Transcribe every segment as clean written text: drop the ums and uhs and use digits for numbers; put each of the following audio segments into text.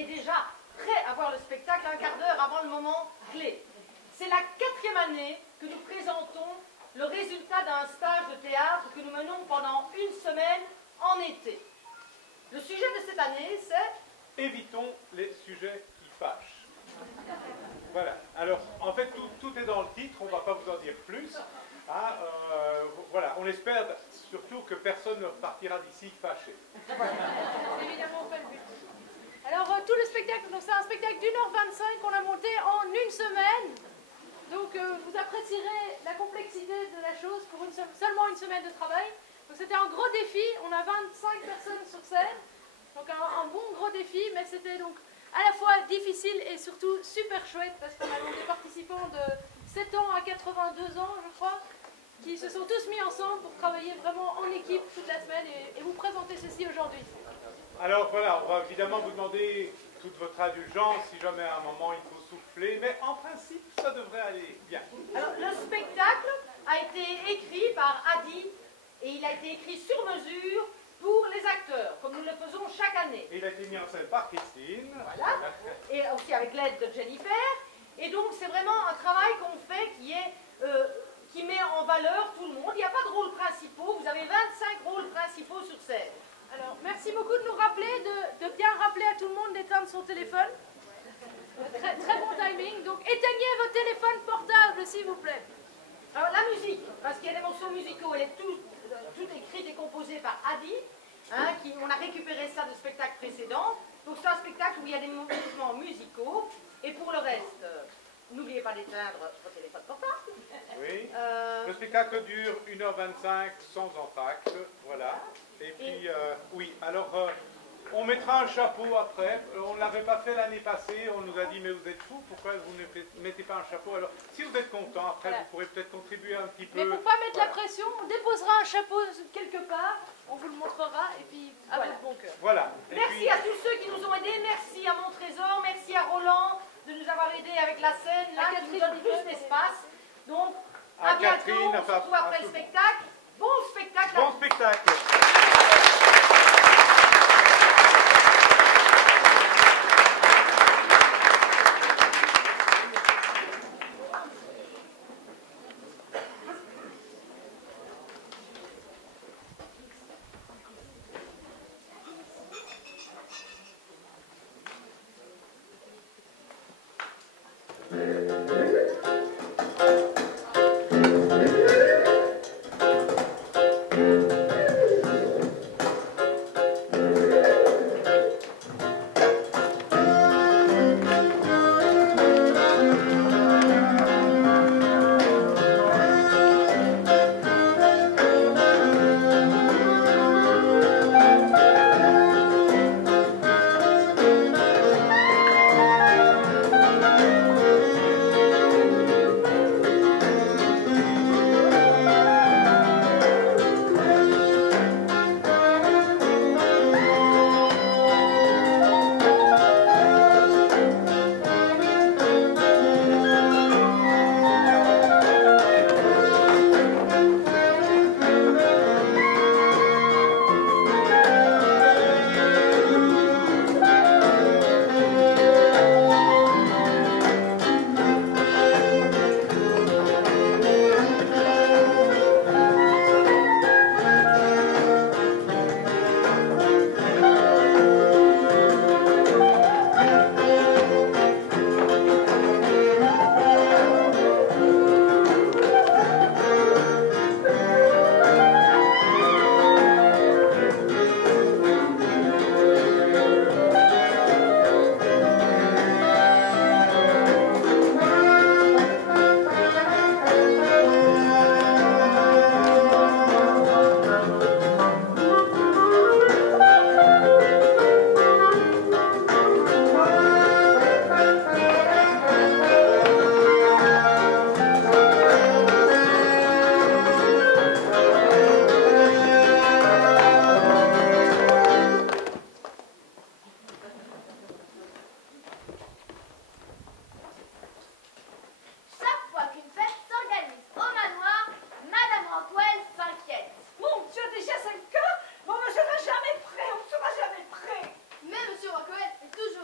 est déjà prêt à voir le spectacle un quart d'heure avant le moment clé. C'est la 4e année que nous présentons le résultat d'un stage de théâtre que nous menons pendant une semaine en été. Le sujet de cette année, c'est... Évitons les sujets qui fâchent. Voilà. Alors, en fait, tout est dans le titre, on ne va pas vous en dire plus. Ah, voilà, on espère surtout que personne ne repartira d'ici fâché. C'est évidemment pas le but. Alors, tout le spectacle, c'est un spectacle d'1h25 qu'on a monté en une semaine. Donc, vous apprécierez la complexité de la chose pour seulement une semaine de travail. Donc, c'était un gros défi. On a 25 personnes sur scène. Donc, un bon gros défi, mais c'était donc à la fois difficile et surtout super chouette parce qu'on a donc des participants de 7 ans à 82 ans, je crois, qui se sont tous mis ensemble pour travailler vraiment en équipe toute la semaine et vous présenter ceci aujourd'hui. Alors voilà, on va évidemment vous demander toute votre indulgence si jamais à un moment il faut souffler, mais en principe ça devrait aller bien. Alors le spectacle a été écrit par Adi et il a été écrit sur mesure pour les acteurs, comme nous le faisons chaque année. Et il a été mis en scène par Christine. Voilà, et aussi avec l'aide de Jennifer. Et donc c'est vraiment un travail qu'on fait qui met en valeur tout le monde. Il n'y a pas de rôles principaux, vous avez 25 rôles principaux sur scène. Alors, merci beaucoup de nous rappeler, de bien rappeler à tout le monde d'éteindre son téléphone. Très, très bon timing. Donc, éteignez vos téléphones portables, s'il vous plaît. Alors, la musique, parce qu'il y a des morceaux musicaux, elle est toute écrite et composée par Adi. Hein, on a récupéré ça de spectacles précédents. Donc, c'est un spectacle où il y a des mouvements musicaux. Et pour le reste, n'oubliez pas d'éteindre votre téléphone portable. Oui. Le spectacle dure 1h25 sans entracte. Voilà. Et puis, oui, alors, on mettra un chapeau après. On ne l'avait pas fait l'année passée. On nous a dit, mais vous êtes fous, pourquoi vous ne mettez pas un chapeau? Alors, si vous êtes content, après, voilà, vous pourrez peut-être contribuer un petit peu. Mais pour ne pas mettre la pression, on déposera un chapeau quelque part. On vous le montrera, et puis, à votre bon cœur. Voilà. Merci à tous ceux qui nous ont aidés. Merci à Mon Trésor. Merci à Roland de nous avoir aidés avec la scène, là, qui nous donne plus d'espace. Donc, à bientôt. Catherine, On se retrouve après le spectacle. Bon spectacle. Bon spectacle.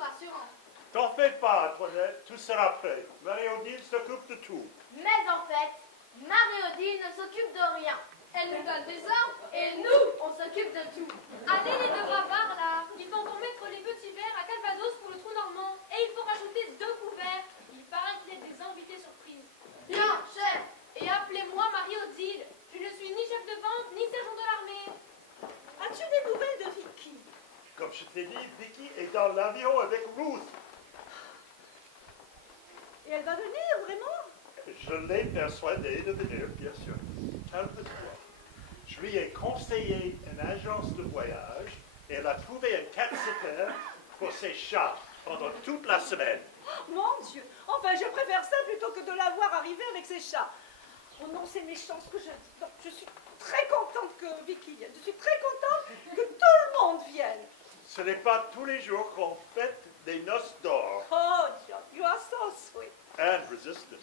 rassurant. T'en fais pas, Antoinette, tout sera prêt. Marie-Odile s'occupe de tout. Mais en fait, Marie-Odile ne s'occupe de rien. Elle nous donne des ordres et nous, on s'occupe de tout. Allez les deux bravards là, il faut encore mettre les petits verres à Calvados pour le trou normand. Et il faut rajouter 2 couverts. Il paraît qu'il y a des invités surprises. Bien, chef. Et appelez-moi Marie-Odile. Je ne suis ni chef de bande, ni sergent de l'armée. As-tu des nouvelles de Vicky? Comme je t'ai dit, Vicky est dans l'avion avec Ruth. Et elle va venir, vraiment? Je l'ai persuadée de venir, bien sûr. Calme-toi. Je lui ai conseillé une agence de voyage et elle a trouvé un cat-sitter pour ses chats pendant toute la semaine. Mon Dieu! Enfin, je préfère ça plutôt que de la voir arriver avec ses chats. Oh non, c'est méchant ce que je dis. Donc, je suis très contente que Vicky vienne. Je suis très contente que tout le monde vienne. Ce n'est pas tous les jours qu'on fête des noces d'or. Oh, John, you are so sweet. And resistant.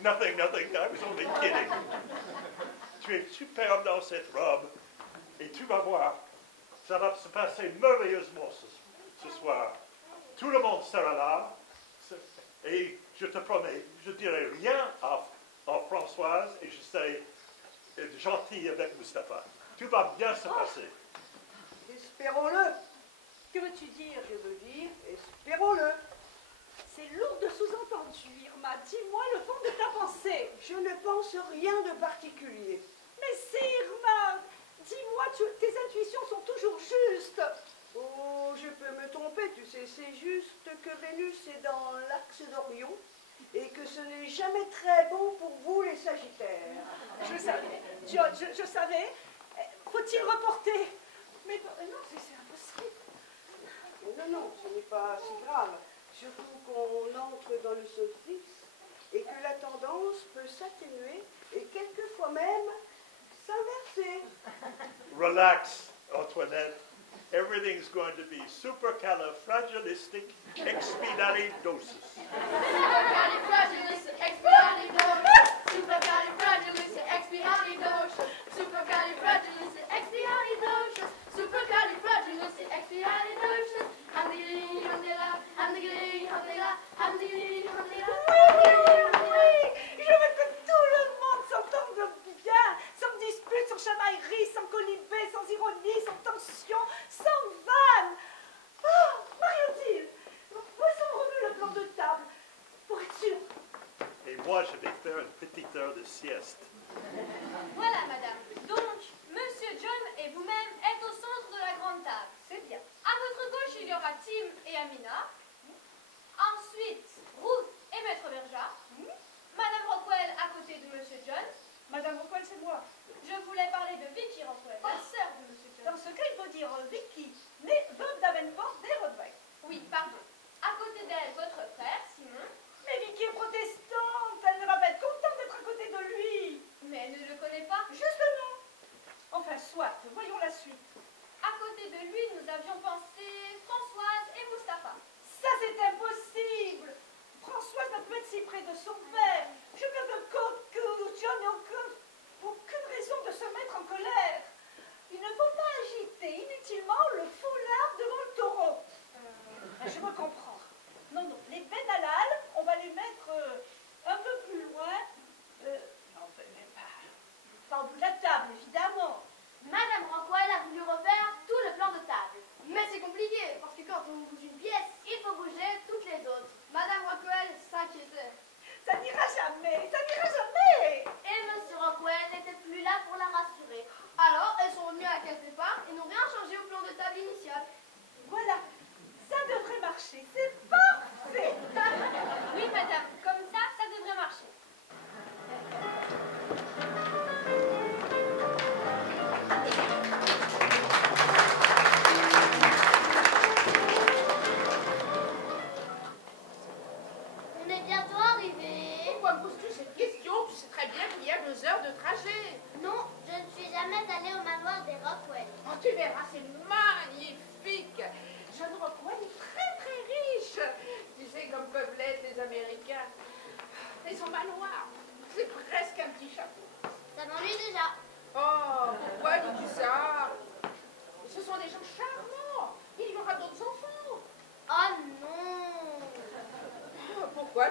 Nothing, I was only kidding. Tu es superbe dans cette robe. Et tu vas voir, ça va se passer merveilleusement ce soir. Tout le monde sera là. Et je te promets, je ne dirai rien à Françoise et je serai gentil avec Mustapha. Tout va bien se passer. Espérons-le. Que veux-tu dire? Je veux dire, espérons-le. C'est lourd de sous-entendu, Irma. Dis-moi le fond de ta pensée. Je ne pense rien de particulier. Mais si, Irma, dis-moi, tes intuitions sont toujours justes. Oh, je peux me tromper, tu sais, c'est juste que Vénus est dans l'axe d'Orion et que ce n'est jamais très bon pour vous, les Sagittaires. Je savais, John, je savais. Faut-il reporter? Mais non, c'est impossible. Non, ce n'est pas si grave. Surtout qu'on entre dans le solstice et que la tendance peut s'atténuer et quelquefois même s'inverser. Relax, Antoinette. Everything's going to be supercalifragilistic expialidocious. Supercalifragilistic expialidocious. Supercalifragilistic expialidocious. Supercalifragilistic expialidocious. Supercalifragilistic expialidocious. Oui, je veux que tout le monde s'entende bien, sans dispute, sans chamaillerie, sans colibé, sans ironie, sans tension, sans vanne. Oh, Marie-Odile, voici le plan de table, pour être sûr. Et moi, je vais faire une petite heure de sieste. Voilà, madame. Donc, monsieur John et vous-même êtes au centre de la grande table. C'est bien. À votre gauche, il y aura Tim et Amina. Ensuite, Ruth et Maître Verja. Madame Rockwell à côté de monsieur John. Madame Rockwell, c'est moi. Je voulais parler de Vicky Rockwell, la sœur de monsieur John. Dans ce cas, il faut dire Vicky, née veuve d'Avenport des Rodway. Oui, pardon. À côté d'elle, votre frère, Simon. Mais Vicky est protestante, elle ne va pas être contente d'être à côté de lui. Mais elle ne le connaît pas. Justement. Enfin, soit, voyons la suite. À côté de lui, nous avions pensé Françoise et Mustapha. Ça, c'est impossible. Françoise ne peut être si près de son père. Je ne veux que John n'ait aucune raison de se mettre en colère. Il ne faut pas agiter inutilement le foulard devant le taureau. Je me comprends. Non, les Ben Halal, on va les mettre un peu plus loin. Non, mais pas au bout de la table, évidemment. Madame Rockwell a voulu refaire tout le plan de table. Mais c'est compliqué, parce que quand on bouge une pièce, il faut bouger toutes les autres. Madame Rockwell s'inquiétait. Ça n'ira jamais, ça n'ira jamais. Et monsieur Rockwell n'était plus là pour la rassurer. Alors, elles sont revenues à la case départ et n'ont rien changé au plan de table initial. Voilà, ça devrait marcher, c'est parfait. Oui, madame. Comme ça devrait marcher.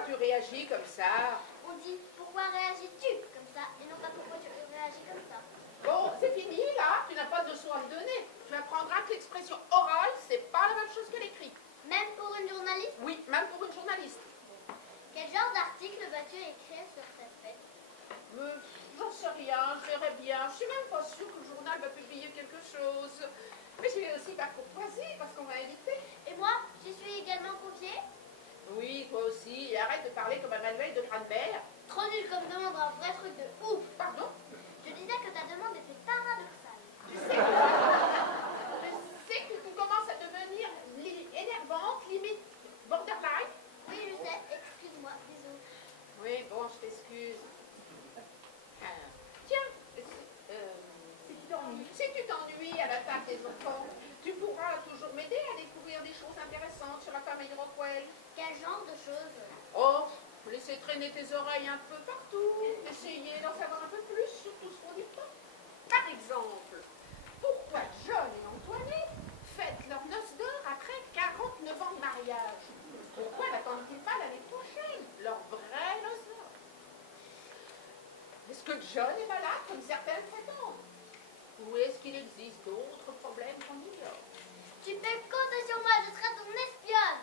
tu réagis comme ça? On dit pourquoi réagis-tu comme ça et non pas pourquoi tu réagis comme ça. Bon, c'est fini là, tu n'as pas de leçon à me donner. Tu apprendras que l'expression orale, c'est pas la même chose que l'écrit. Même pour une journaliste? Oui, même pour une journaliste. Quel genre d'article vas-tu écrire sur cette fête? J'en sais rien, je verrai bien. Je suis même pas sûre que le journal va publier quelque chose. Mais j'y vais aussi par courtoisie, parce qu'on m'a invité. Et moi, j'y suis également confiée? Oui, toi aussi. Et arrête de parler comme un manuel de Cranbert. Trop nul comme demande, un vrai truc de ouf. Pardon? Je disais que ta demande était paradoxale. Tu sais que tu commences à devenir énervante, limite borderline. Oui, je sais. Excuse-moi, désolé. Oui, bon, je t'excuse. Tiens, si tu t'ennuies à la table des enfants, tu pourras toujours m'aider à découvrir des choses intéressantes sur la famille Rockwell. Quel genre de choses? Oh, laisser traîner tes oreilles un peu partout, essayer d'en savoir un peu plus sur tout ce qu'on dit pas. Par exemple, pourquoi John et Antoinette fêtent leur noce d'or après 49 ans de mariage? Pourquoi n'attendent-ils pas l'année prochaine, leur vraie noce d'or? Est-ce que John est malade comme certaines prétendent? Ou est-ce qu'il existe d'autres problèmes qu'on ignore? Tu peux compter sur moi, je serai ton espionne.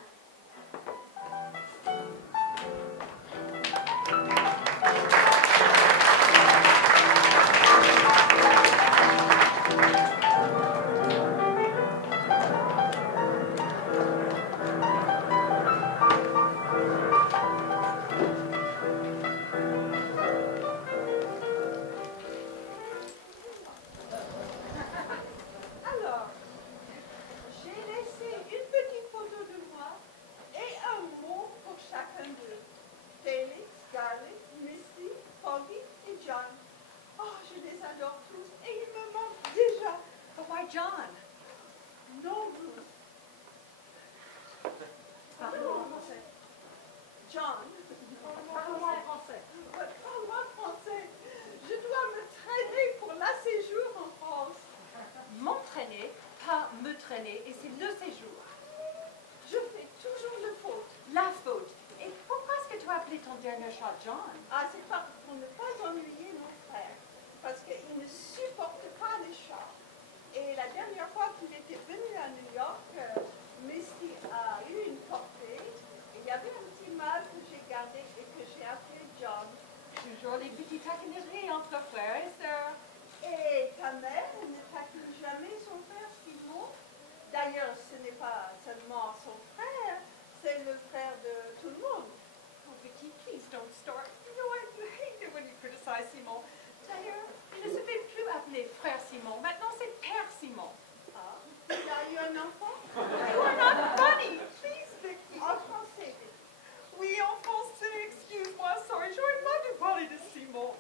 Alors, j'ai laissé une petite photo de moi et un mot pour chacun d'eux. Haley, Scarlett, Misty, Foggy et John. Oh, je les adore tous et ils me manquent déjà. But why John? Non, Ruth. Parle-moi en français. John. Parle-moi en français. Parle-moi français. Je dois me traîner pour la séjour en France. M'entraîner, pas me traîner, et c'est le séjour. Je fais toujours le faute. La faute. Et pourquoi est-ce que tu as appelé ton dernier chat John? Ah, c'est pas pour ne pas ennuyer mon frère. Parce qu'il ne supporte pas les chats. Et la dernière fois qu'il était venu à New York, Misty a eu une portée. Il y avait un petit mâle que j'ai gardé et que j'ai appelé John. Toujours les petites taquineries entre frères et sœurs. Et ta mère ne taquine jamais son frère Simon. D'ailleurs, ce n'est pas seulement son frère, c'est le frère de tout le monde. Oh, Vicky, please don't start. You know, I hate it when you criticize Simon. D'ailleurs, il ne se fait plus appeler frère Simon. Maintenant, c'est père Simon. Ah, il a eu un enfant? You are not funny. Please, Vicky. En français. Oui, en français, excuse-moi, sorry, j'aurais pas dû parler de Simon.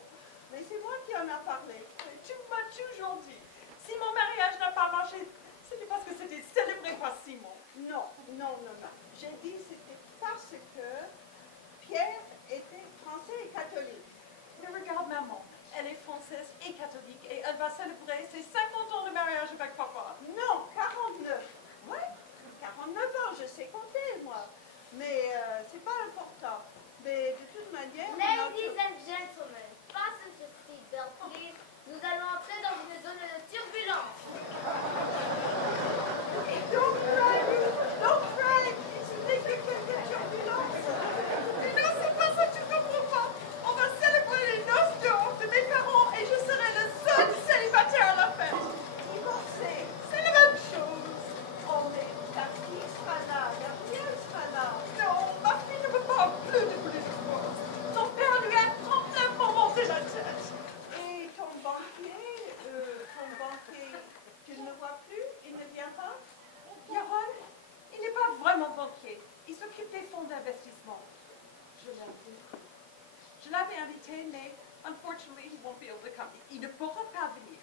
Mais c'est moi qui en a parlé. Tu m'as toujours dit, si mon mariage n'a pas marché, c'était parce que c'était célébré par Simon. Non, non, non, non. J'ai dit c'était parce que Pierre était français et catholique. Mais regarde maman, elle est française et catholique et elle va célébrer ses 50 ans de mariage avec papa. Non, 49. Ouais. 49 ans, je sais compter, moi. Mais c'est pas important. Mais de toute manière... Ladies and gentlemen, fasten your seatbelt, please. Nous allons entrer dans une zone de turbulence. Don't cry, don't cry. Ce n'est que quelques turbulences. Non, c'est pas ça, tu comprends pas. On va célébrer les noces d'or de mes parents et je serai le seul célibataire à la fête. Divorcé. C'est la même chose. Oh, mais ta fille sera là, Gabrielle sera là. Non, ma fille ne veut pas plus de tous les jours. Son père lui a 39 pour monter la tête. Et ton banquier, tu ne le vois plus? Il ne vient pas? Yaron, il n'est pas vraiment banquier. Il s'occupe des fonds d'investissement. Je l'avais invité, mais unfortunately, he won't be able to come. Il ne pourra pas venir.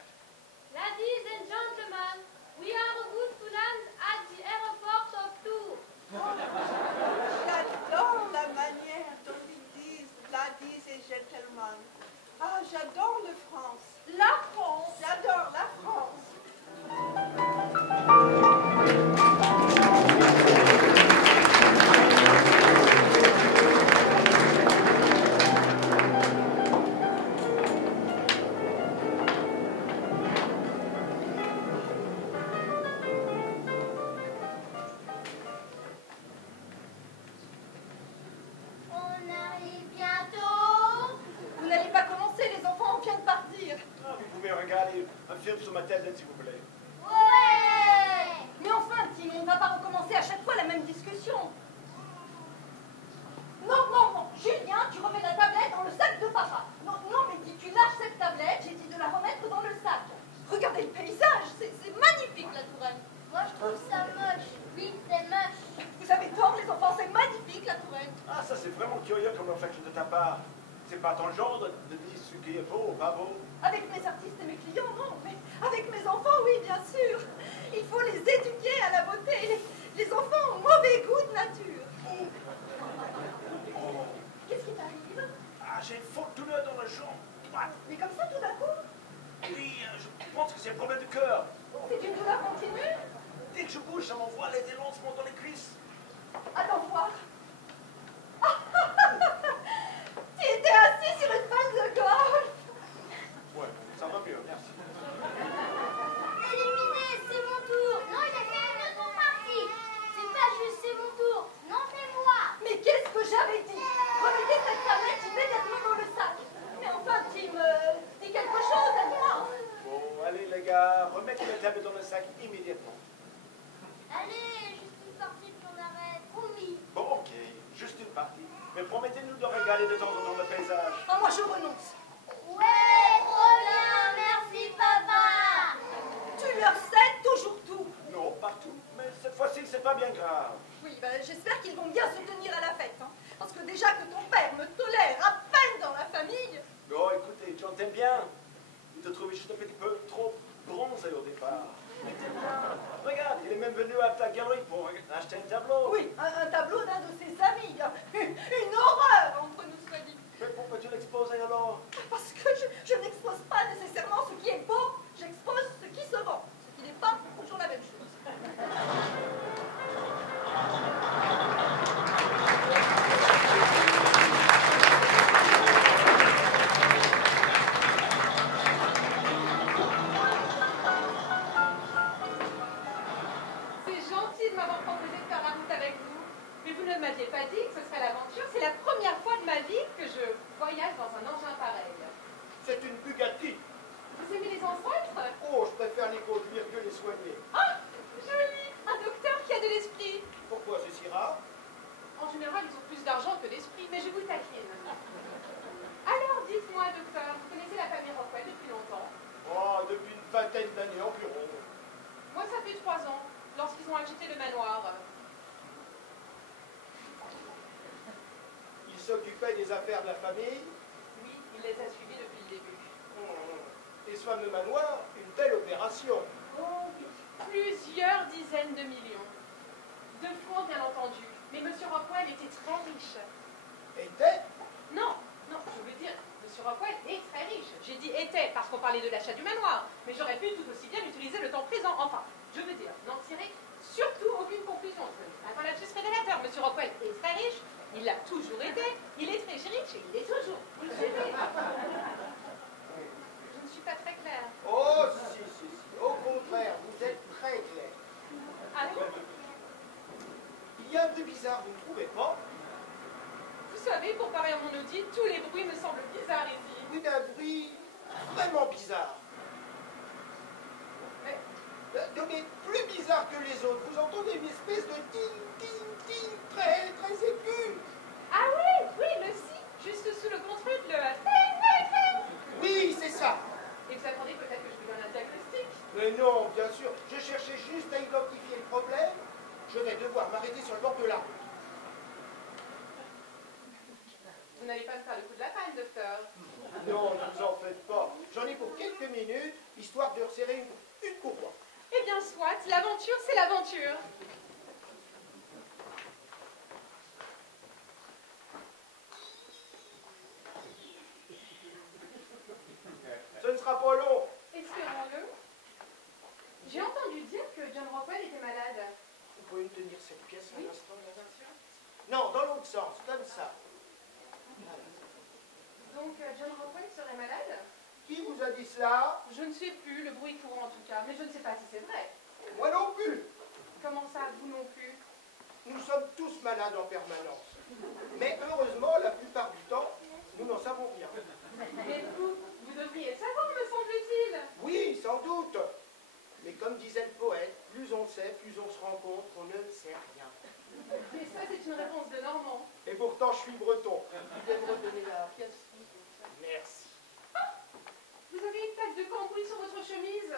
Ladies and gentlemen, we are about to land at the airport of Tours. J'adore la manière dont ils disent ladies et gentlemen. Ah, j'adore la France. La France! J'adore la France. film sur ma tablette, s'il vous plaît. Ouais! Mais enfin, Tim, on ne va pas recommencer à chaque fois la même discussion. Non, non, non. Julien, tu remets la tablette dans le sac de papa. Non, non, mais dis, tu lâches cette tablette, j'ai dit de la remettre dans le sac. Regardez le paysage, c'est magnifique la Touraine. Moi, je trouve ça moche. Oui, c'est moche. Vous avez tort, les enfants, c'est magnifique la Touraine. Ah, ça c'est vraiment curieux comme réflexion de ta part. C'est pas ton genre de dire ce qui est beau ou pas beau. Avec mes artistes et mes clients, non, mais avec mes enfants, oui, bien sûr. Il faut les éduquer à la beauté. Les enfants ont mauvais goût de nature. Qu'est-ce qui t'arrive? Ah, j'ai une faute douleur dans le champ. Mais comme ça, tout d'un coup? Oui, je pense que c'est un problème de cœur. C'est une douleur continue? Dès que je bouge, ça m'envoie les élancements dans les cuisses. Attends voir. Tu étais assis sur une balle de golf. Ouais, ça va mieux, merci. Éliminé, c'est mon tour. Non, il a fait une autre partie. C'est pas juste, c'est mon tour. Non, c'est moi. Mais qu'est-ce que j'avais dit? Remettez cette tablette immédiatement dans le sac. Mais enfin, Tim, dis quelque chose à moi. Bon, allez les gars, remettez la table dans le sac immédiatement. Allez, juste une partie puis on arrête. Promis. Bon, ok, juste une partie. Mais promettez-nous de regarder de temps en temps le paysage. Ah, moi, je renonce. Ouais, trop bien. Merci, papa. Tu leur cèdes toujours tout. Non, partout. Mais cette fois-ci, c'est pas bien grave. Oui, ben, j'espère qu'ils vont bien se tenir à la fête. Hein. Parce que déjà que ton père me tolère à peine dans la famille. Oh, écoutez, John t'aime bien. Il te trouvait juste un petit peu trop bronzé au départ. Regarde, il est même venu à ta galerie pour acheter un tableau. Oui, un tableau d'un de ses amis. Une horreur, entre nous soit dit. Mais pourquoi tu l'exposes alors? Parce que je n'expose pas nécessairement ce qui est beau, j'expose ce qui se vend. Ce qui n'est pas toujours la même chose. C'est gentil de m'avoir proposé de faire la route avec vous. Mais vous ne m'aviez pas dit que ce serait l'aventure. C'est la première fois de ma vie que je voyage dans un engin pareil. C'est une Bugatti. Vous aimez les ancêtres? Oh, je préfère les conduire que les soigner. Ah, joli! Un docteur qui a de l'esprit. Pourquoi c'est si rare? En général, ils ont plus d'argent que d'esprit, mais je vous taquine. Alors, dites-moi, docteur, vous connaissez la famille Rockwell depuis longtemps? Oh, depuis une vingtaine d'années environ. Moi, ça fait 3 ans, lorsqu'ils ont acheté le manoir. Il s'occupait des affaires de la famille. Oui, il les a suivis depuis le début. Et ce fameux manoir, une belle opération. Oh, plusieurs dizaines de millions. De francs, bien entendu. Mais M. Rockwell était très riche. Était? Non, non, je veux dire, M. Rockwell est très riche. J'ai dit était parce qu'on parlait de l'achat du manoir. Mais j'aurais pu tout aussi bien utiliser le temps présent. Enfin, je veux dire, n'en tirez surtout aucune conclusion. Attends, là, juste révélateur. M. Rockwell est très riche. Il l'a toujours été. Il est très riche et il est toujours. Vous le suivez? Je ne suis pas très claire. Oh, si, si, si. Au contraire, vous êtes très clair. Ah bon? Il y a un peu bizarre, vous ne trouvez pas? Vous savez, pour parer à mon audit, tous les bruits me semblent bizarres ici. Oui, d'un bruit vraiment bizarre. Mais Mais plus bizarre que les autres. Vous entendez une espèce de ting, ting, ting très, très aigu. ah oui, oui, le si, juste sous le contre-truc, le... Oui, c'est ça. Et vous attendez peut-être que je vous donne un diagnostic? Mais non, bien sûr. Je cherchais juste à identifier le problème. Je vais devoir m'arrêter sur le bord de la route. Vous n'allez pas me faire le coup de la panne, docteur. Non, ne vous en faites pas. J'en ai pour quelques minutes, histoire de resserrer une courroie. Eh bien, soit, l'aventure, c'est l'aventure. Ce ne sera pas long. Espérons-le. J'ai entendu dire que John Rockwell était malade. Vous pouvez me tenir cette pièce à Oui, l'instant? bien sûr. Non, dans l'autre sens, comme ça. Donc, John Rockwell serait malade? Qui vous a dit cela? Je ne sais plus, le bruit courant en tout cas, mais je ne sais pas si c'est vrai. Moi non plus. Comment ça, vous non plus? Nous sommes tous malades en permanence. Mais heureusement, la plupart du temps, nous n'en savons rien. Mais vous devriez le savoir, me semble-t-il. Oui, sans doute. comme disait le poète, plus on sait, plus on se rend compte qu'on ne sait rien. Mais ça, c'est une réponse de Normand. Et pourtant, je suis breton. Vous pouvez me redonner la pièce? Merci. Vous avez une tache de cambouis sur votre chemise?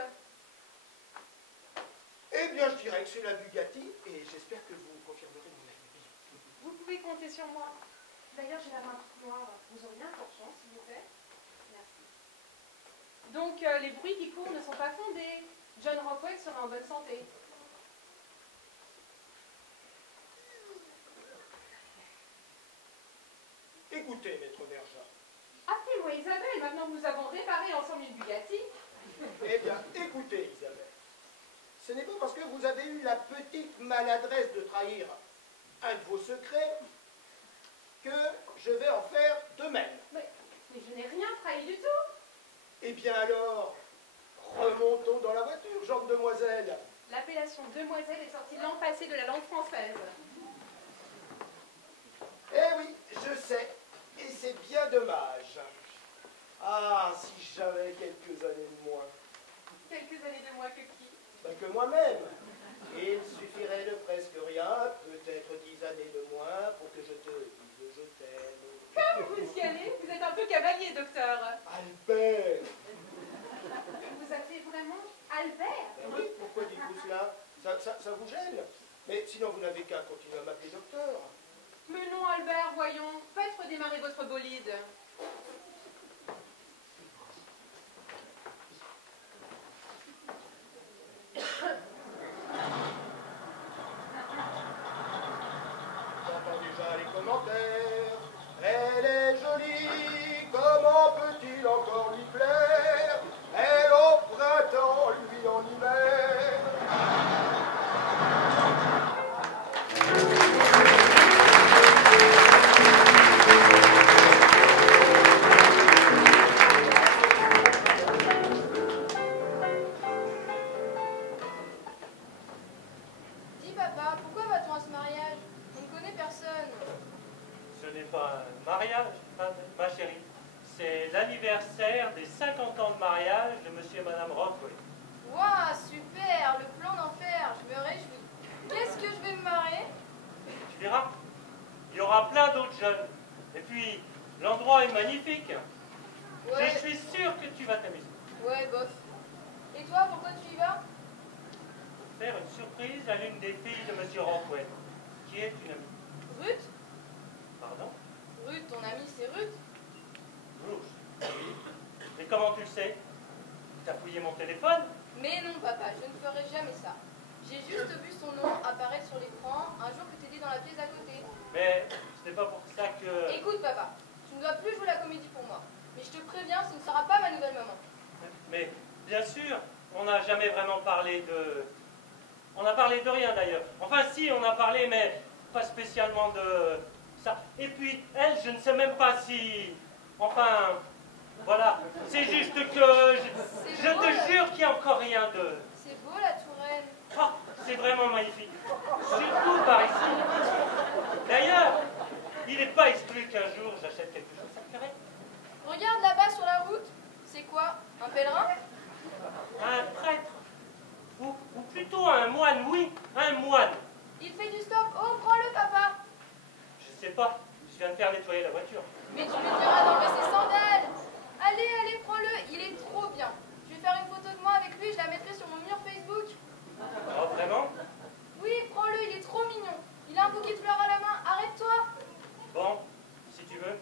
Eh bien, je dirais que c'est la Bugatti, et j'espère que vous confirmerez mon avis. Vous pouvez compter sur moi. D'ailleurs, j'ai la main toute noire. Vous auriez un peu de chance, s'il vous plaît. Merci. Donc, les bruits qui courent ne sont pas fondés. John Rockwell sera en bonne santé. Écoutez, maître Verja. Appelez-moi Isabelle, maintenant que nous avons réparé l'ensemble d'une Bugatti. Eh bien, écoutez, Isabelle. Ce n'est pas parce que vous avez eu la petite maladresse de trahir un de vos secrets que je vais en faire de même. Mais je n'ai rien trahi du tout. Eh bien alors, remontons dans la voiture, jeune demoiselle. L'appellation demoiselle est sortie l'an passé de la langue française. Eh oui, je sais, et c'est bien dommage. Ah, si j'avais quelques années de moins. Quelques années de moins que qui? Ben que moi-même. Il suffirait de presque rien, peut-être 10 années de moins, pour que je te dise je t'aime. Comme vous y allez, vous êtes un peu cavalier, docteur. Albert! Vous appelez vraiment Albert? Ben oui, pourquoi dites-vous cela? Ça vous gêne? Mais sinon, vous n'avez qu'à continuer à m'appeler docteur. Mais non, Albert, voyons. Faites redémarrer votre bolide. J'entends déjà les commentaires. Elle est jolie, comment peut-il encore lui plaire? Elle au printemps, lui en hiver. Dis papa, pourquoi va-t-on à ce mariage? On ne connaît personne. Ce n'est pas un mariage, ma chérie. C'est l'anniversaire des 50 ans de mariage de monsieur et madame Rockwell. Waouh, super, le plan d'enfer, je me réjouis. Qu'est-ce que je vais me marier? Tu verras, il y aura plein d'autres jeunes. Et puis, l'endroit est magnifique. Ouais. Je suis sûr que tu vas t'amuser. Ouais, bof. Et toi, pourquoi tu y vas? Faire une surprise à l'une des filles de monsieur Rockwell, qui est une amie. Ruth? Pardon? Ruth, ton amie, c'est Ruth? Ruth. Oui. Et comment tu le sais? T'as fouillé mon téléphone? Mais non, papa, je ne ferai jamais ça. J'ai juste vu son nom apparaître sur l'écran un jour que t'étais dans la pièce à côté. Mais ce n'est pas pour ça que... Écoute, papa, tu ne dois plus jouer la comédie pour moi. Mais je te préviens, ce ne sera pas ma nouvelle maman. Mais bien sûr, on n'a jamais vraiment parlé de... On a parlé de rien d'ailleurs. Enfin si, on a parlé, mais pas spécialement de ça. Et puis, elle, je ne sais même pas si... Enfin, voilà. C'est juste que je te jure qu'il n'y a encore rien de... C'est beau la tourelle. Oh, c'est vraiment magnifique. Surtout par ici. D'ailleurs, il n'est pas exclu qu'un jour j'achète quelque chose à carré. Regarde là-bas sur la route. C'est quoi? Un pèlerin? Un prêtre. Ou plutôt un moine, oui, un moine. Il fait du stop. Oh, prends-le, papa. Je sais pas, je viens de faire nettoyer la voiture. Mais tu lui diras d'enlever ses sandales. Allez, allez, prends-le. Il est trop bien. Je vais faire une photo de moi avec lui. Je la mettrai sur mon mur Facebook. Oh, vraiment? Oui, prends-le. Il est trop mignon. Il a un bouquet de fleurs à la main. Arrête-toi. Bon, si tu veux.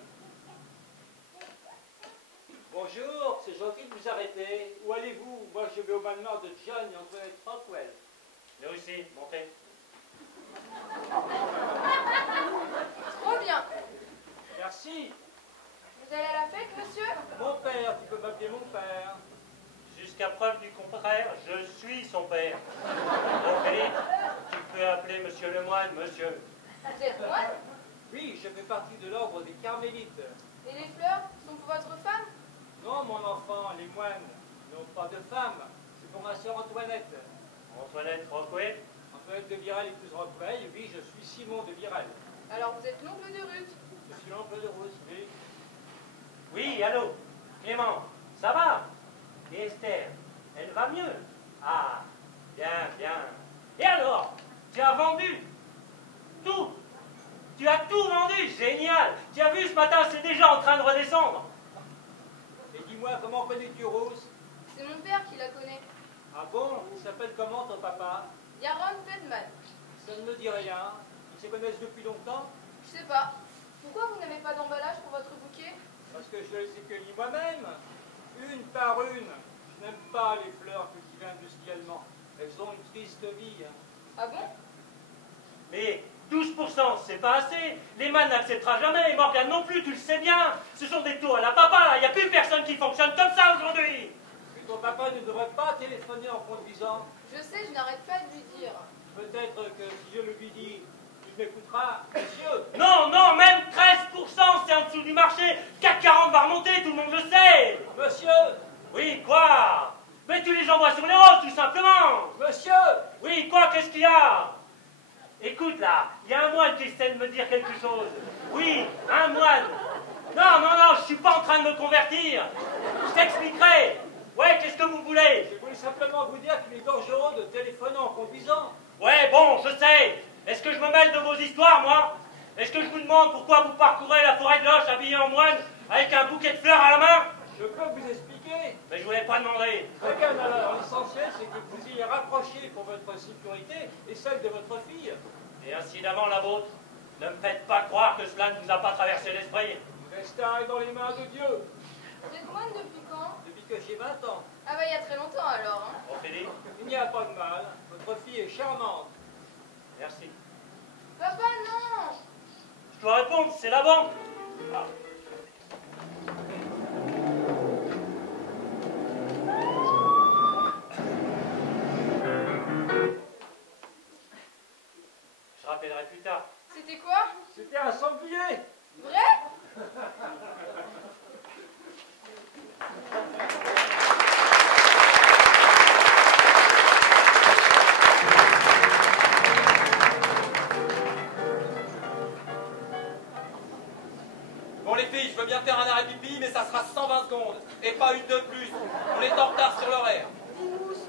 Bonjour, c'est gentil de vous arrêter. Où allez-vous? Moi, je vais au manoir de John et Antoinette Rockwell. Nous aussi, montez. Trop bien. Merci. Vous allez à la fête, monsieur? Mon père, tu peux m'appeler mon père. Jusqu'à preuve du contraire, je suis son père. Bon, Philippe, tu peux appeler monsieur le moine, monsieur. Vous êtes moine? Oui, je fais partie de l'ordre des Carmélites. Et les fleurs sont pour votre femme? Non, mon enfant, les moines n'ont pas de femme. C'est pour ma sœur Antoinette. Antoinette Rockwell? Antoinette de Virel, épouse Rockwell. Oui, je suis Simon de Virel. Alors vous êtes l'oncle de Ruth? Je suis l'oncle de Ruth, oui. Oui, allô? Clément, ça va? Et Esther, elle va mieux? Ah, Bien, bien. Et alors? Tu as vendu tout? Tu as tout vendu? Génial! Tu as vu ce matin, c'est déjà en train de redescendre. Et dis-moi, comment connais-tu Rose? C'est mon père qui la connaît. Ah bon? Il s'appelle comment ton papa? Yaron Feldman. Ça ne me dit rien. Ils se connaissent depuis longtemps? Je sais pas. Pourquoi vous n'avez pas d'emballage pour votre bouquet? Parce que je les ai cueillis moi-même, une par une. Je n'aime pas les fleurs cultivées industriellement. Elles ont une triste vie. Ah bon? Mais 12%, c'est pas assez. Lehman n'acceptera jamais, et Morgan non plus, tu le sais bien. Ce sont des taux à la papa, il n'y a plus personne qui fonctionne comme ça aujourd'hui. Ton papa ne devrait pas téléphoner en conduisant. Je sais, je n'arrête pas de lui dire. Peut-être que si je le lui dis, il m'écoutera, monsieur. Non, non, même 13%, c'est en dessous du marché. CAC 40 va remonter, tout le monde le sait. Monsieur. Oui, quoi? Mais tu les envoies sur les roses, tout simplement. Monsieur. Oui, quoi, qu'est-ce qu'il y a? Écoute, là, il y a un moine qui essaie de me dire quelque chose. Oui, un moine. Non, non, non, je suis pas en train de me convertir. Je t'expliquerai. Ouais, qu'est-ce que vous voulez? Je voulais simplement vous dire qu'il est dangereux de téléphoner en conduisant. Ouais, bon, je sais. Est-ce que je me mêle de vos histoires, moi? Est-ce que je vous demande pourquoi vous parcourez la forêt de Loche habillé en moine avec un bouquet de fleurs à la main? Je peux vous expliquer. Mais je voulais pas demander. Très bien, alors l'essentiel c'est que vous ayez rapproché pour votre sécurité et celle de votre fille. Et incidemment la vôtre. Ne me faites pas croire que cela ne vous a pas traversé l'esprit. Restez dans les mains de Dieu. Vous êtes moine depuis quand? Depuis que j'ai 20 ans. Ah bah il y a très longtemps alors, hein. Oh, Philippe. Il n'y a pas de mal. Votre fille est charmante. Merci. Papa, non! Je dois répondre, c'est la banque. Ah. Je rappellerai plus tard. C'était quoi? C'était un sanglier. Vrai? Bon les filles, je veux bien faire un arrêt pipi, mais ça sera 120 secondes, et pas une de plus. On est en retard sur l'horaire. Mousse,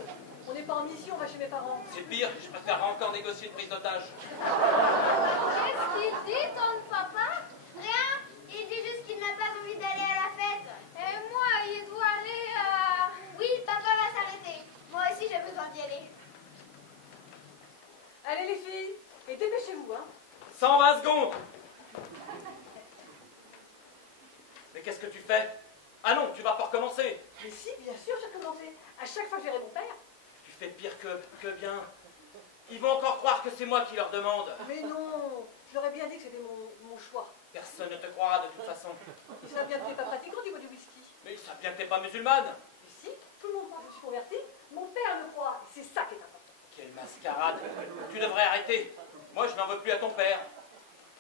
on n'est pas en mission, on va chez mes parents. C'est pire, je préfère encore négocier une prise d'otage. Qu'est-ce qu'il dit, ton papa? Rien. Il dit juste qu'il n'a pas envie d'aller à la fête. Et moi, il doit aller à... Oui, papa va s'arrêter. Moi aussi, j'ai besoin d'y aller. Allez les filles, et dépêchez-vous, hein. 120 secondes. Mais qu'est-ce que tu fais? Ah non, tu vas pas recommencer. Mais si, bien sûr, j'ai commencé. À chaque fois que j'irai mon père. Tu fais pire que bien. Ils vont encore croire que c'est moi qui leur demande. Mais non, j'aurais bien dit que c'était mon choix. Personne ne te croira de toute façon. Ils savent bien que t'es pas pratiquant du bois du whisky. Mais ils savent bien que t'es pas musulmane. Mais si, tout le monde croit que je suis convertie. Mon père me croit. Et c'est ça qui est important. Quelle mascarade. Tu devrais arrêter. Moi, je n'en veux plus à ton père.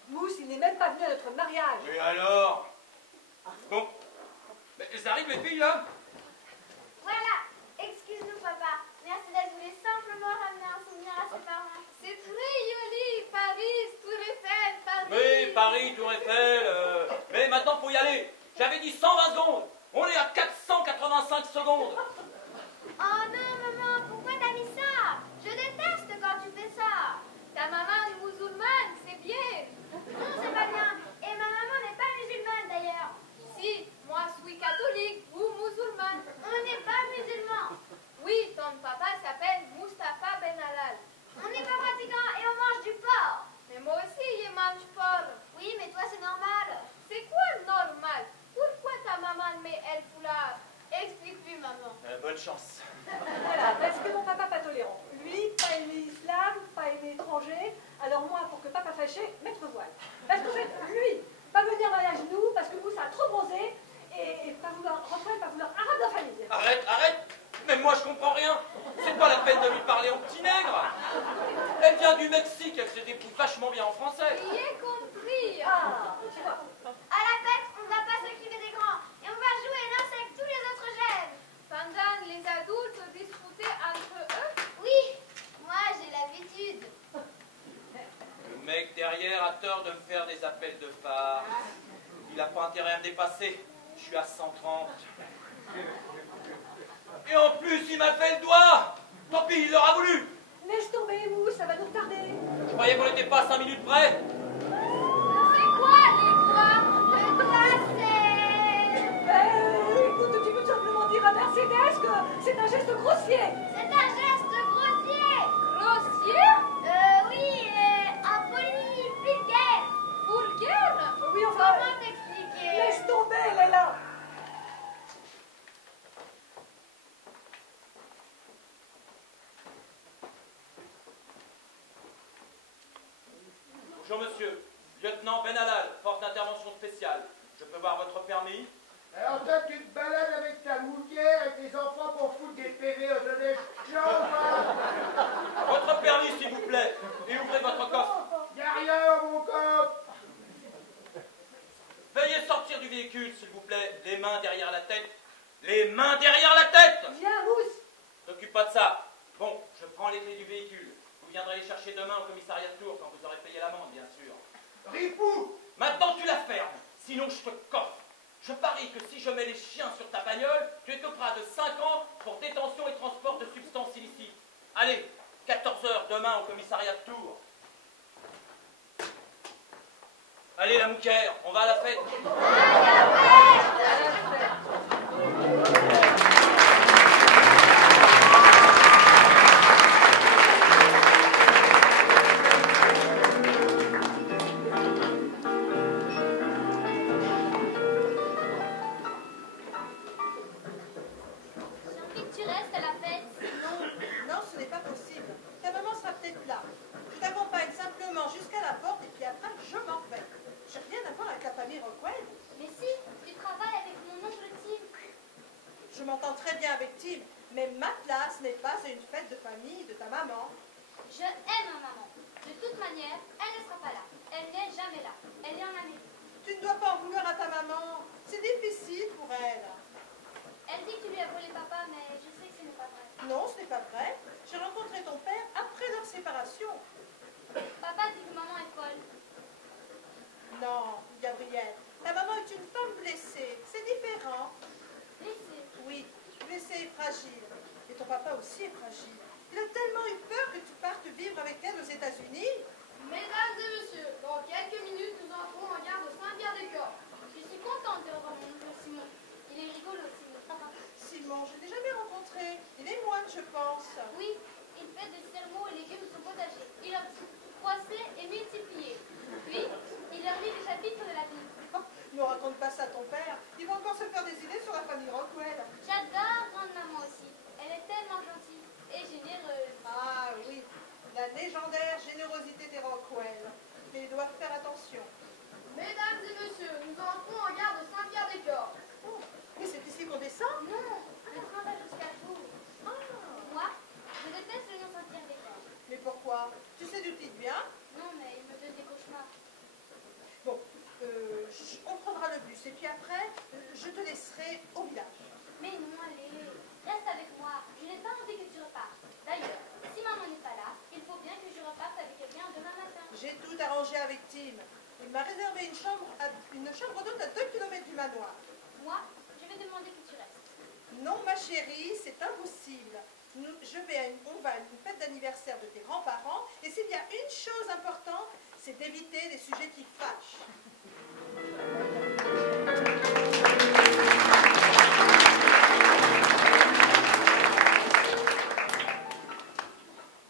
Mousse, il n'est même pas venu à notre mariage. Et alors? Bon. Mais ça arrive les filles là? Voilà. Excuse-nous, papa. Merci d'être venu simplement ramener un souvenir à ses parents. C'est très joli. Paris, Tour Eiffel, Paris. Oui, Paris, Tour Eiffel. Mais maintenant, faut y aller. J'avais dit 120 secondes. On est à 485 secondes. Oh non, maman, pourquoi t'as mis ça? Je déteste quand tu fais ça. Ta maman est musulmane, c'est bien. Non, c'est pas bien. Et ma maman n'est pas musulmane d'ailleurs. Si, moi je suis catholique, vous musulmane. On n'est pas musulmans. Oui, ton papa s'appelle Mustapha Ben Halal. On n'est pas pratiquants et on mange du porc. Mais moi aussi, je mange porc. Oui, mais toi c'est normal. C'est quoi normal? Pourquoi ta maman met elle foulard? Explique-lui, maman. Bonne chance. Voilà, parce que mon papa pas tolérant. Lui, pas aimer l'islam, pas aimer l'étranger. Alors moi, pour que papa fâché, mettre voile. Parce qu'en fait, lui, pas venir mariage nous, parce que vous, ça a trop bronzé, et pas vouloir rentrer, pas vouloir arabe de la famille. Arrête, arrête. Même moi, je comprends rien. C'est pas la peine de lui parler en petit nègre. Elle vient du Mexique, elle se débrouille vachement bien en français. J'ai compris. Ah, tu vois. À la fête, on ne va pas s'occuper des grands et on va jouer l'un avec tous les autres jeunes. Pendant les adultes disputaient entre eux? Oui, moi j'ai l'habitude. Le mec derrière a tort de me faire des appels de phare. Il a pas intérêt à me dépasser. Je suis à 130. Et en plus, il m'a fait le doigt. Tant pis, il l'aura voulu. Laisse tomber, Mousse, ça va nous retarder. Je croyais qu'on n'était pas à 5 minutes près. C'est quoi les doigts? Le doigt, Écoute, tu peux simplement dire à Mercedes que c'est un geste grossier. c'est un geste grossier. Grossier? Oui, impoli, vulgaire. Vulgaire? Oui, enfin... Comment t'expliquer? Laisse tomber, Leila. Bonjour monsieur, lieutenant Benalal, force d'intervention spéciale. Je peux voir votre permis? Alors toi, tu te balades avec ta mouguère et tes enfants pour foutre des PV aux odèches chiants, Votre permis, s'il vous plaît, et ouvrez votre coffre. Y'a rien, mon coffre. Veuillez sortir du véhicule, s'il vous plaît, les mains derrière la tête. Les mains derrière la tête! Viens, Mousse. T'occupe pas de ça. Bon, je prends les clés du véhicule. Vous viendrez les chercher demain au commissariat de Tours quand vous aurez payé l'amende, bien sûr. Ripou. Maintenant, tu la fermes. Sinon, je te coffre. Je parie que si je mets les chiens sur ta bagnole, tu écoperas de 5 ans pour détention et transport de substances illicites. Allez, 14 h demain au commissariat de Tours. Allez, la mouquère, on va à la fête. Tu restes à la fête? Non, ce n'est pas possible. Ta maman sera peut-être là. Je t'accompagne simplement jusqu'à la porte et puis après, je m'en vais. J'ai rien à voir avec la famille Rockwell. Mais si, tu travailles avec mon oncle Tim. Je m'entends très bien avec Tim, mais ma place n'est pas à une fête de famille de ta maman. Je aime ma maman. De toute manière, elle ne sera pas là. Elle n'est jamais là. Elle est en Amérique. Tu ne dois pas en vouloir à ta maman. C'est difficile pour elle. Elle dit que tu lui as volé papa, mais je sais que ce n'est pas vrai. Non, ce n'est pas vrai. J'ai rencontré ton père après leur séparation. Papa dit que maman est folle. Non, Gabrielle, ta maman est une femme blessée. C'est différent. Blessée? Oui, blessée et fragile. Et ton papa aussi est fragile. Il a tellement eu peur que tu partes vivre avec elle aux États-Unis. Mesdames et messieurs, dans quelques minutes, nous entrons en gare de Saint-Pierre-des-Corps. Je suis contente de revoir mon oncle Simon. Il est rigolo, Simon. Simon, je ne l'ai jamais rencontré. Il est moine, je pense. Oui, il fait des cerveaux et légumes de son potager. Il leur dit croisser et multiplier. Puis, il leur lit les chapitres de la Bible. Ne raconte pas ça à ton père. Il va encore se faire des idées sur la famille Rockwell. J'adore grande-maman aussi. Elle est tellement gentille et généreuse. Ah oui, la légendaire générosité des Rockwell. Mais ils doivent faire attention. Mesdames et messieurs, nous entrons en gare de Saint-Pierre-des-Corps. Oh, mais c'est ici qu'on descend? Non, le train va jusqu'à Tours. Moi, je déteste le nom Saint-Pierre-des-Corps. Mais pourquoi? Tu sais d'où tu viens? Non, mais il me donne des cauchemars. Bon, on prendra le bus et puis après, je te laisserai au village. Mais non, allez, reste avec moi. Je n'ai pas envie que tu repartes. D'ailleurs, si maman n'est pas là, il faut bien que je reparte avec quelqu'un demain matin. J'ai tout arrangé avec Tim. Il m'a réservé une chambre d'hôte à 2 km du manoir. Moi, je vais demander que tu restes. Non, ma chérie, c'est impossible. On va à une fête d'anniversaire de tes grands-parents et s'il y a une chose importante, c'est d'éviter les sujets qui fâchent.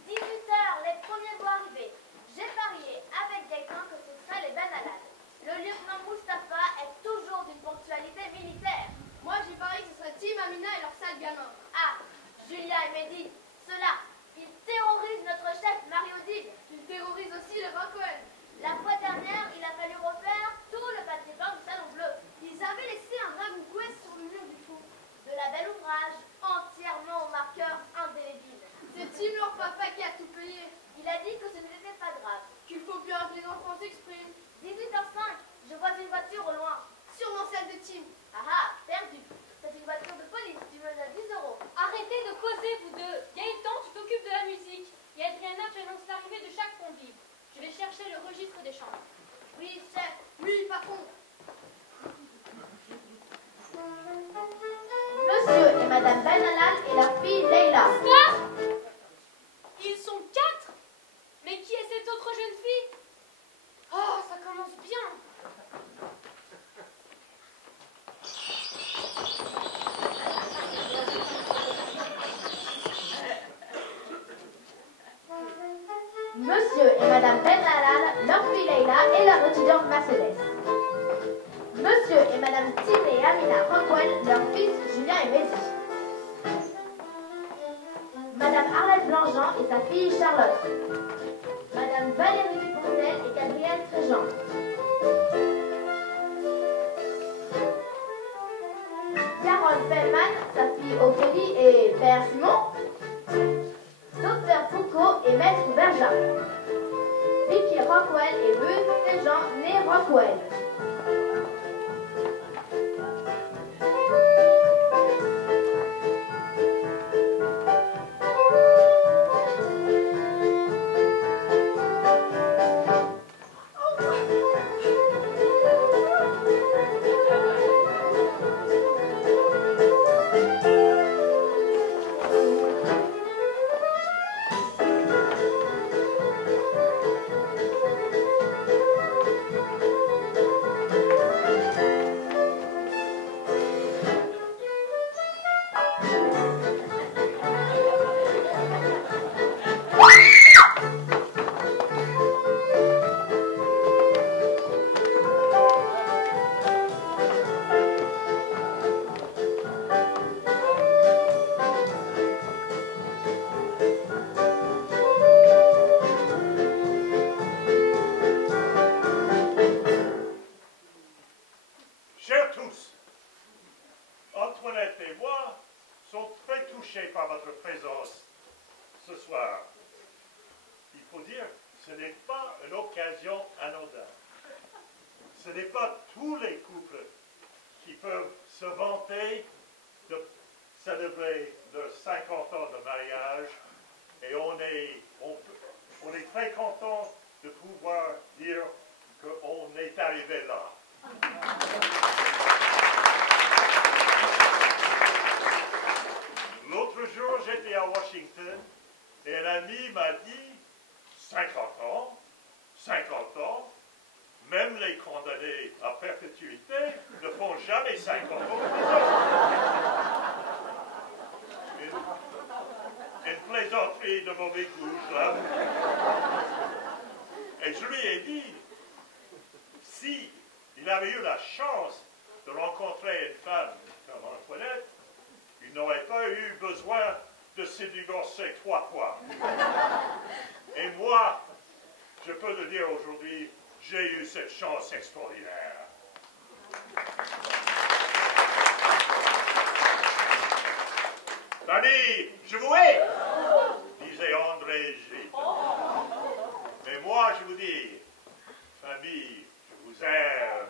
18 h, les premiers vont arriver. J'ai parié avec Gaëtan que ce serait les Benalal. Le lieutenant Mustapha est toujours d'une ponctualité militaire. Moi, j'ai parié que ce serait Tim, Amina et leur sale gamin. Ah, Julia et Mehdi, ceux-là, ils terrorisent notre chef Mario Dib. Ils terrorisent aussi les Rockwell. La fois dernière, il a fallu refaire tout le papier peint du salon bleu. Ils avaient laissé un ragoût sur le mur du fond. De la belle ouvrage, entièrement au marqueur indélébile. C'est Tim, leur papa, qui a tout payé. Il a dit que ce n'était pas grave. Qu'il faut bien que les enfants s'expriment. 18h05, je vois une voiture au loin. Sûrement celle de Tim. Ah ah, perdu. C'est une voiture de police, tu me donnes 10 €. Arrêtez de causer, vous deux. Gaëtan, tu t'occupes de la musique. Et Adriana, tu annonces l'arrivée de chaque convive. Je vais chercher le registre des chambres. Oui, chef. Oui, patron. Monsieur et Madame Benalal et leur fille Leila. Stop! voiture Mercedes. Monsieur et Madame Tim et Amina Rockwell, leurs fils Julien et Mehdi. Madame Arlette Blanjean et sa fille Charlotte. Madame Valérie Dupontel et Gabrielle Tréjean. Carole Fellman, sa fille Ophélie et Père Simon. Docteur Foucault et Maître Berja. Vicky Rockwell et Ruth Tréjean, née Rockwell. Chers tous, Antoinette et moi sommes très touchés par votre présence ce soir. Il faut dire, ce n'est pas une occasion anodine. Ce n'est pas tous les couples qui peuvent se vanter de célébrer leurs 50 ans de mariage et on est très content de pouvoir dire qu'on est arrivé là. L'autre jour, j'étais à Washington et un ami m'a dit 50 ans, même les condamnés à perpétuité ne font jamais 50 ans. Une plaisanterie de mauvais goût, là. Et je lui ai dit, si il avait eu la chance de rencontrer une femme comme Antoinette, il n'aurait pas eu besoin de se divorcer 3 fois. Et moi, je peux le dire aujourd'hui, j'ai eu cette chance extraordinaire. Fanny, je vous hais, disait André Gide. Mais moi, je vous dis, famille, je vous aime.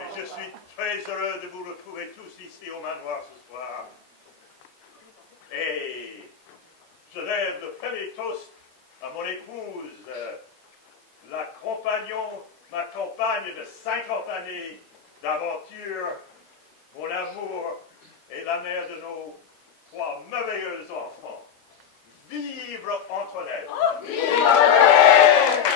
Et je suis très heureux de vous retrouver tous ici au manoir ce soir. Et je lève le premier toast à mon épouse, ma compagne de 50 années d'aventure, mon amour et la mère de nos 3 merveilleux enfants. Vive Antoinette! Oh, vive Antoinette!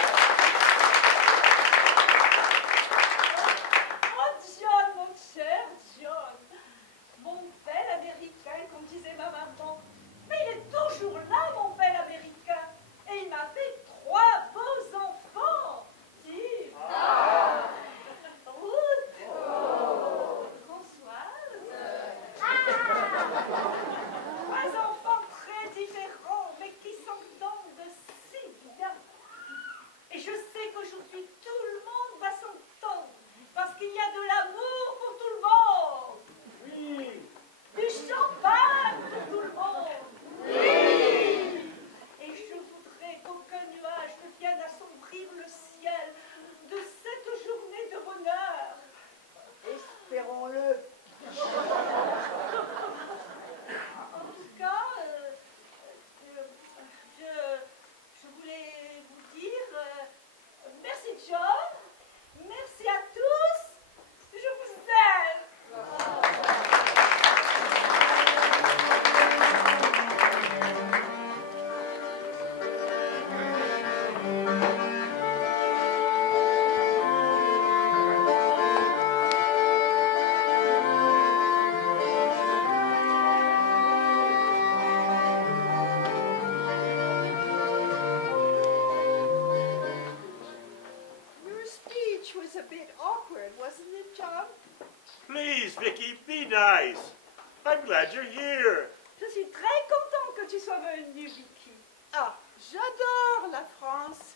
Oh John, mon cher John, mon bel américain, comme disait ma maman. Mais il est toujours là, mon bel américain. Et il m'a fait 3 beaux enfants. Steve. Ah. Ruth. Oh. Françoise. Ah. 3 enfants très différents, mais qui s'entendent si bien. was a bit awkward, wasn't it, John? Please, Vicky, be nice. I'm glad you're here. Je suis très contente que tu sois venue, Vicky. Ah, j'adore la France.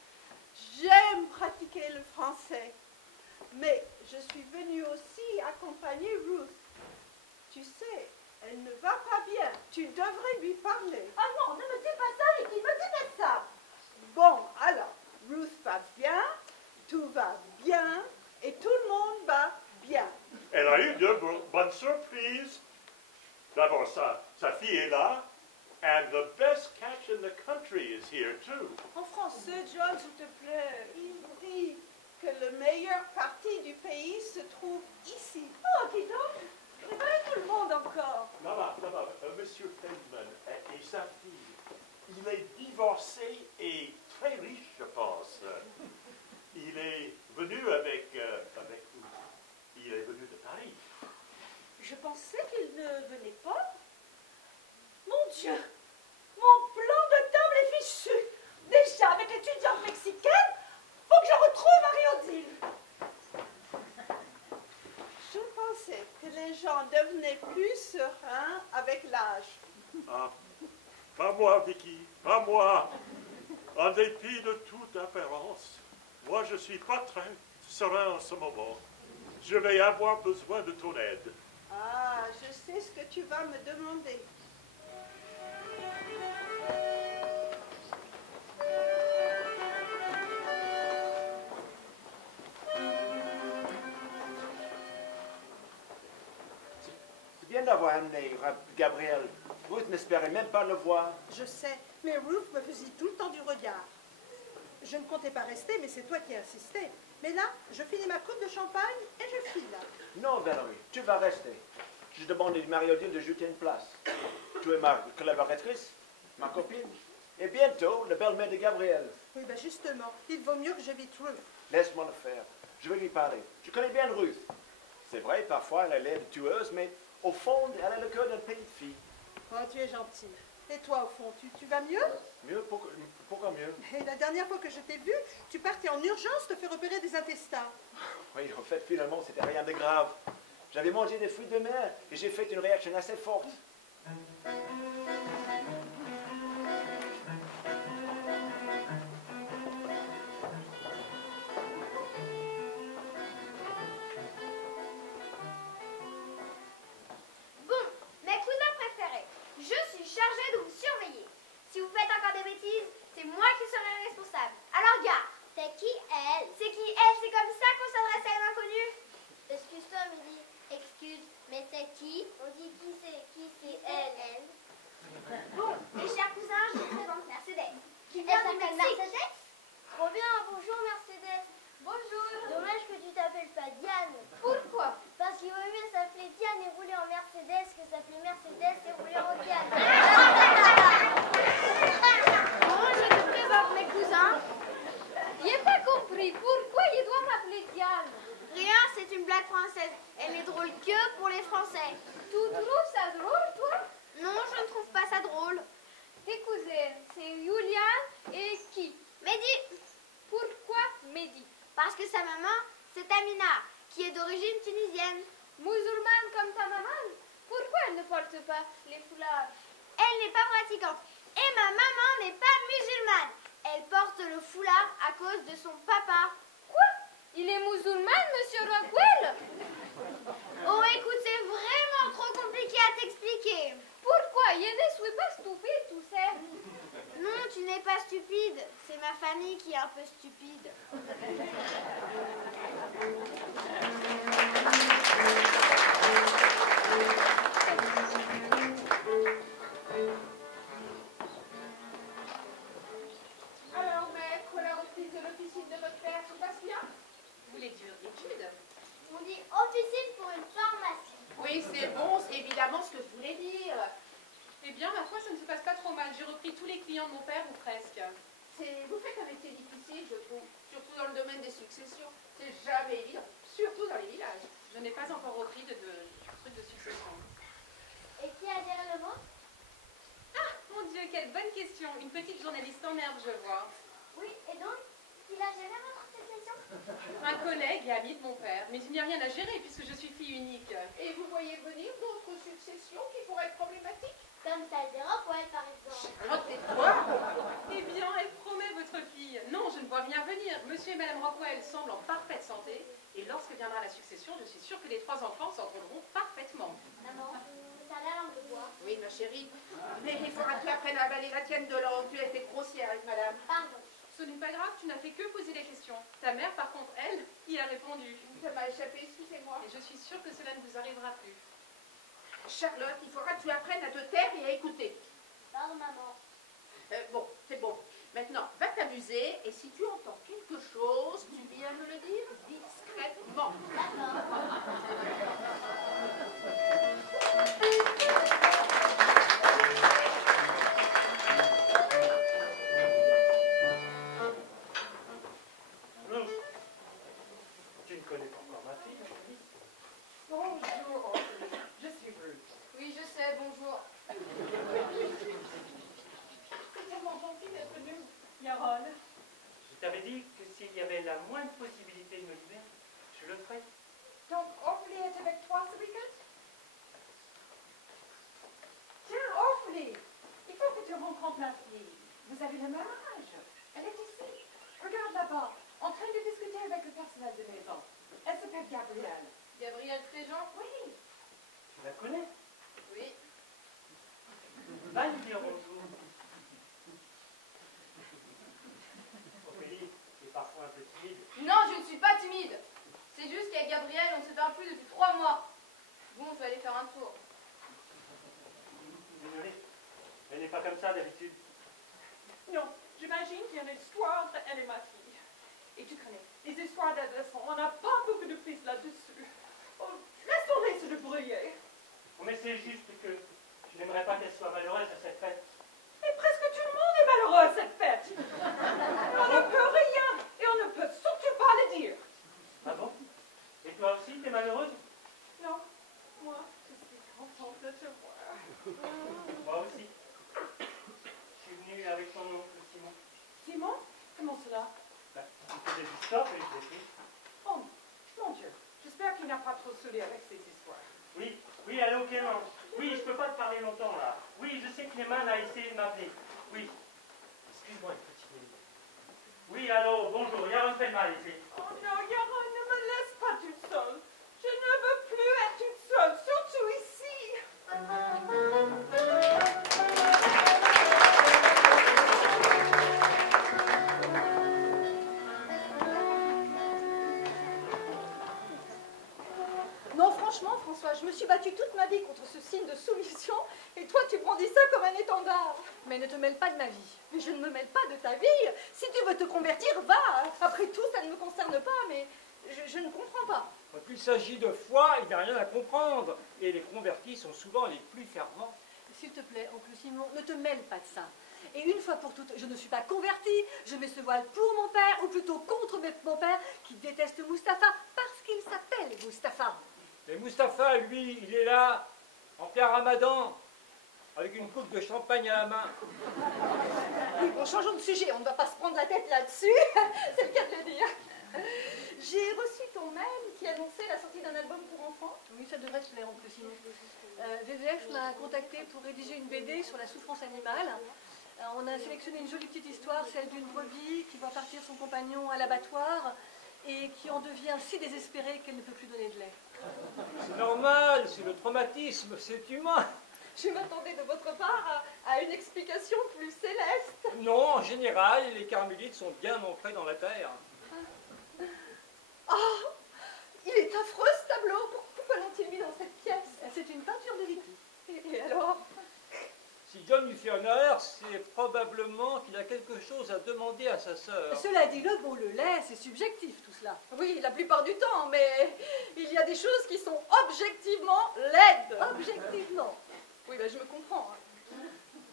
J'aime pratiquer le français. Mais je suis venue aussi accompagner Ruth. Tu sais, elle ne va pas bien. Tu devrais lui parler. Ah non, ne me dis pas ça, Vicky, ne dis pas ça. Bon, alors, Ruth va bien, tout va bien, et tout le monde va bien. Elle a eu de bonnes surprises. D'abord, sa fille est là. And the best catch in the country is here, too. En français, John, s'il te plaît. Il dit que le meilleur parti du pays se trouve ici. Oh, qui donc? C'est pas tout le monde encore. Là-bas, Monsieur Feldman et sa fille. Il est divorcé et très riche, je pense. Il est venu avec vous. Il est venu de Paris. Je pensais qu'il ne venait pas. Mon Dieu, mon plan de table est fichu. Déjà, avec l'étudiante mexicaine, faut que je retrouve Marie-Odile. Je pensais que les gens devenaient plus sereins avec l'âge. Ah, pas moi, Vicky, pas moi. En dépit de toute apparence, moi je suis pas très serein en ce moment. Je vais avoir besoin de ton aide. Ah, je sais ce que tu vas me demander. C'est bien d'avoir amené Gabriel. Ruth n'espérait même pas le voir. Je sais, mais Ruth me faisait tout le temps du regard. Je ne comptais pas rester, mais c'est toi qui insistais. Mais là, je finis ma coupe de champagne et je file. Non, Valérie, tu vas rester. Je demande à Marie-Odile de jeter une place. Tu es ma collaboratrice, ma copine, et bientôt, la belle-mère de Gabriel. Oui, ben justement, il vaut mieux que j'évite Ruth. Laisse-moi le faire. Je vais lui parler. Je connais bien Ruth. C'est vrai, parfois, elle a l'air de tueuse, mais au fond, elle a le cœur d'une petite fille. Oh, tu es gentil. Et toi, au fond, tu vas mieux? Mieux? Pourquoi mieux? Et la dernière fois que je t'ai vu, tu partais en urgence te faire opérer des intestins. Oui, en fait, finalement, c'était rien de grave. J'avais mangé des fruits de mer et j'ai fait une réaction assez forte. Bon, mes cousins préférés, je suis chargée de vous surveiller. Si vous faites encore des bêtises, c'est moi qui serai responsable. Alors gare. C'est qui elle? C'est qui elle? C'est comme ça qu'on s'adresse à une inconnue? Excuse-toi, Mehdi. Excuse, mais c'est qui? On dit qui c'est elle? Bon, mes chers cousins, je vous présente Mercedes. Qui vient du Mexique. Mercedes? Trop bien, bonjour Mercedes. Bonjour. Dommage que tu t'appelles pas Diane. Pourquoi? Parce qu'il vaut mieux s'appeler Diane et rouler en Mercedes que s'appeler Mercedes et rouler en Diane. Bon, je te présente mes cousins. J'ai pas compris. Pourquoi il doit m'appeler Diane? Rien, c'est une blague française. Elle est drôle que pour les Français. Tu trouves ça drôle, toi? Non, je ne trouve pas ça drôle. Tes cousines, c'est Julian et qui? Mehdi. Pourquoi Mehdi? Parce que sa maman, c'est Amina, qui est d'origine tunisienne. Musulmane comme ta maman? Pourquoi elle ne porte pas les foulards? Elle n'est pas pratiquante. Et ma maman n'est pas musulmane. Elle porte le foulard à cause de son papa. Quoi? Il est musulman, monsieur Rockwell? Oh, écoute, c'est vraiment trop compliqué à t'expliquer. Pourquoi? Je ne suis pas stupide, tu sais. Non, tu n'es pas stupide. C'est ma famille qui est un peu stupide. Alors, maître, la reprise de l'officine de votre père se passe bien? Vous voulez dire études? On dit officine pour une pharmacie. Oui, c'est bon, c'est évidemment ce que je voulais dire. Eh bien, ma foi, ça ne se passe pas trop mal. J'ai repris tous les clients de mon père, ou presque. Vous faites un métier difficile, je trouve, surtout dans le domaine des successions. C'est jamais évident, surtout dans les villages. Je n'ai pas encore repris de trucs de succession. Et qui a géré le vôtre? Ah, mon Dieu, quelle bonne question. Une petite journaliste en herbe, je vois. Oui, et donc, il a géré votre succession? Un collègue, et amie de mon père, mais il n'y a rien à gérer puisque je suis fille unique. Et vous voyez venir d'autres successions qui pourraient être problématiques? Comme celle des Rockwell, par exemple. Charlotte, tais-toi. Eh bien, elle promet votre fille. Non, je ne vois rien venir. Monsieur et Madame Rockwell semblent en parfaite santé, et lorsque viendra la succession, je suis sûre que les 3 enfants s'entendront parfaitement. Maman, ça a la langue de bois. Oui, ma chérie. Mais il faudra que tu apprennes à avaler la tienne de l'or. Tu as été grossière avec madame. Pardon. Ce n'est pas grave, tu n'as fait que poser des questions. Ta mère, par contre, elle, y a répondu. Ça m'a échappé, excusez-moi. Et je suis sûre que cela ne vous arrivera plus. Charlotte, il faudra que tu apprennes à te taire et à écouter. Pardon, maman. Bon, c'est bon. Maintenant, va t'amuser et si tu entends quelque chose, tu viens me le dire discrètement. Tu ne connais pas encore ma fille, ma chérie? Bonjour, je suis Ruth. Oui, je sais, bonjour. C'est tellement gentil d'être venu, Yaron. Je t'avais dit que s'il y avait la moindre possibilité de me libérer, je le ferais. Donc, Orphelie est avec toi ce week-end? Tiens, Orphelie, il faut que tu rencontres ma fille. Vous avez le même âge. Elle est ici. Regarde là-bas, en train de discuter avec le personnel de maison. Elle s'appelle Gabrielle. Gabrielle Fréjean? Oui. Tu la connais? Oui. Va lui dire bonjour. Ophélie est parfois un peu timide. Non, je ne suis pas timide. C'est juste qu'avec Gabrielle, on ne se parle plus depuis 3 mois. Bon, je vais aller faire un tour. Désolé, elle n'est pas comme ça d'habitude. Non, j'imagine qu'il y a une histoire entre elle et ma fille. Et tu connais, les histoires d'adolescents, on n'a pas beaucoup de prise là-dessus. Oh, laissons-les se débrouiller. Mais c'est juste que je n'aimerais pas qu'elle soit malheureuse à cette fête. Et presque tout le monde est malheureux à cette fête. On ne peut rien et on ne peut surtout pas le dire. Ah bon? Et toi aussi, t'es malheureuse? Non, moi, je suis contente de te voir. Moi aussi. Je suis venue avec ton oncle Simon. Simon? Comment cela? Ben, il faisait du stop et je l'ai pris. Oh, mon Dieu, j'espère qu'il n'a pas trop saoulé avec ces histoires. Oui, oui, allô, Clément. Oui, je peux pas te parler longtemps, là. Oui, je sais que Clément a essayé de m'appeler. Oui. Excuse-moi une petite minute. Oui, allô, bonjour, Yaron Feldman ici. Oh non, Yaron, ne me laisse pas toute seule. Je ne veux plus être toute seule, surtout ici. Non, franchement, François, je me suis battue toute ma vie contre ce signe de soumission, et toi, tu brandis ça comme un étendard. Mais ne te mêle pas de ma vie. Mais je ne me mêle pas de ta vie. Si tu veux te convertir, va. Après tout, ça ne me concerne pas, mais je ne comprends pas. Quand il s'agit de foi, il n'y a rien à comprendre. Et les convertis sont souvent les plus fervents. S'il te plaît, oncle Simon, ne te mêle pas de ça. Et une fois pour toutes, je ne suis pas convertie, je mets ce voile pour mon père, ou plutôt contre mon père, qui déteste Mustapha parce qu'il s'appelle Mustapha. Mais Mustapha, lui, il est là, en plein ramadan, avec une coupe de champagne à la main. Oui, bon, changeons de sujet, on ne va pas se prendre la tête là-dessus, c'est le cas de le dire. J'ai reçu ton mail qui annonçait la sortie d'un album pour enfants. Oui, ça devrait te plaire, oncle Simon. VVF m'a contacté pour rédiger une BD sur la souffrance animale. On a sélectionné une jolie petite histoire, celle d'une brebis qui voit partir son compagnon à l'abattoir et qui en devient si désespérée qu'elle ne peut plus donner de lait. C'est normal, c'est le traumatisme, c'est humain. Je m'attendais de votre part à une explication plus céleste. Non, en général, les carmélites sont bien ancrés dans la terre. Oh, il est affreux ce tableau. Pourquoi l'ont-ils mis dans cette pièce? C'est une peinture de Vicky. Et alors? Si John lui fait honneur, c'est probablement qu'il a quelque chose à demander à sa sœur. Cela dit, le beau, le lait, c'est subjectif tout cela. Oui, la plupart du temps, mais il y a des choses qui sont objectivement laides. Objectivement. Oui, ben je me comprends.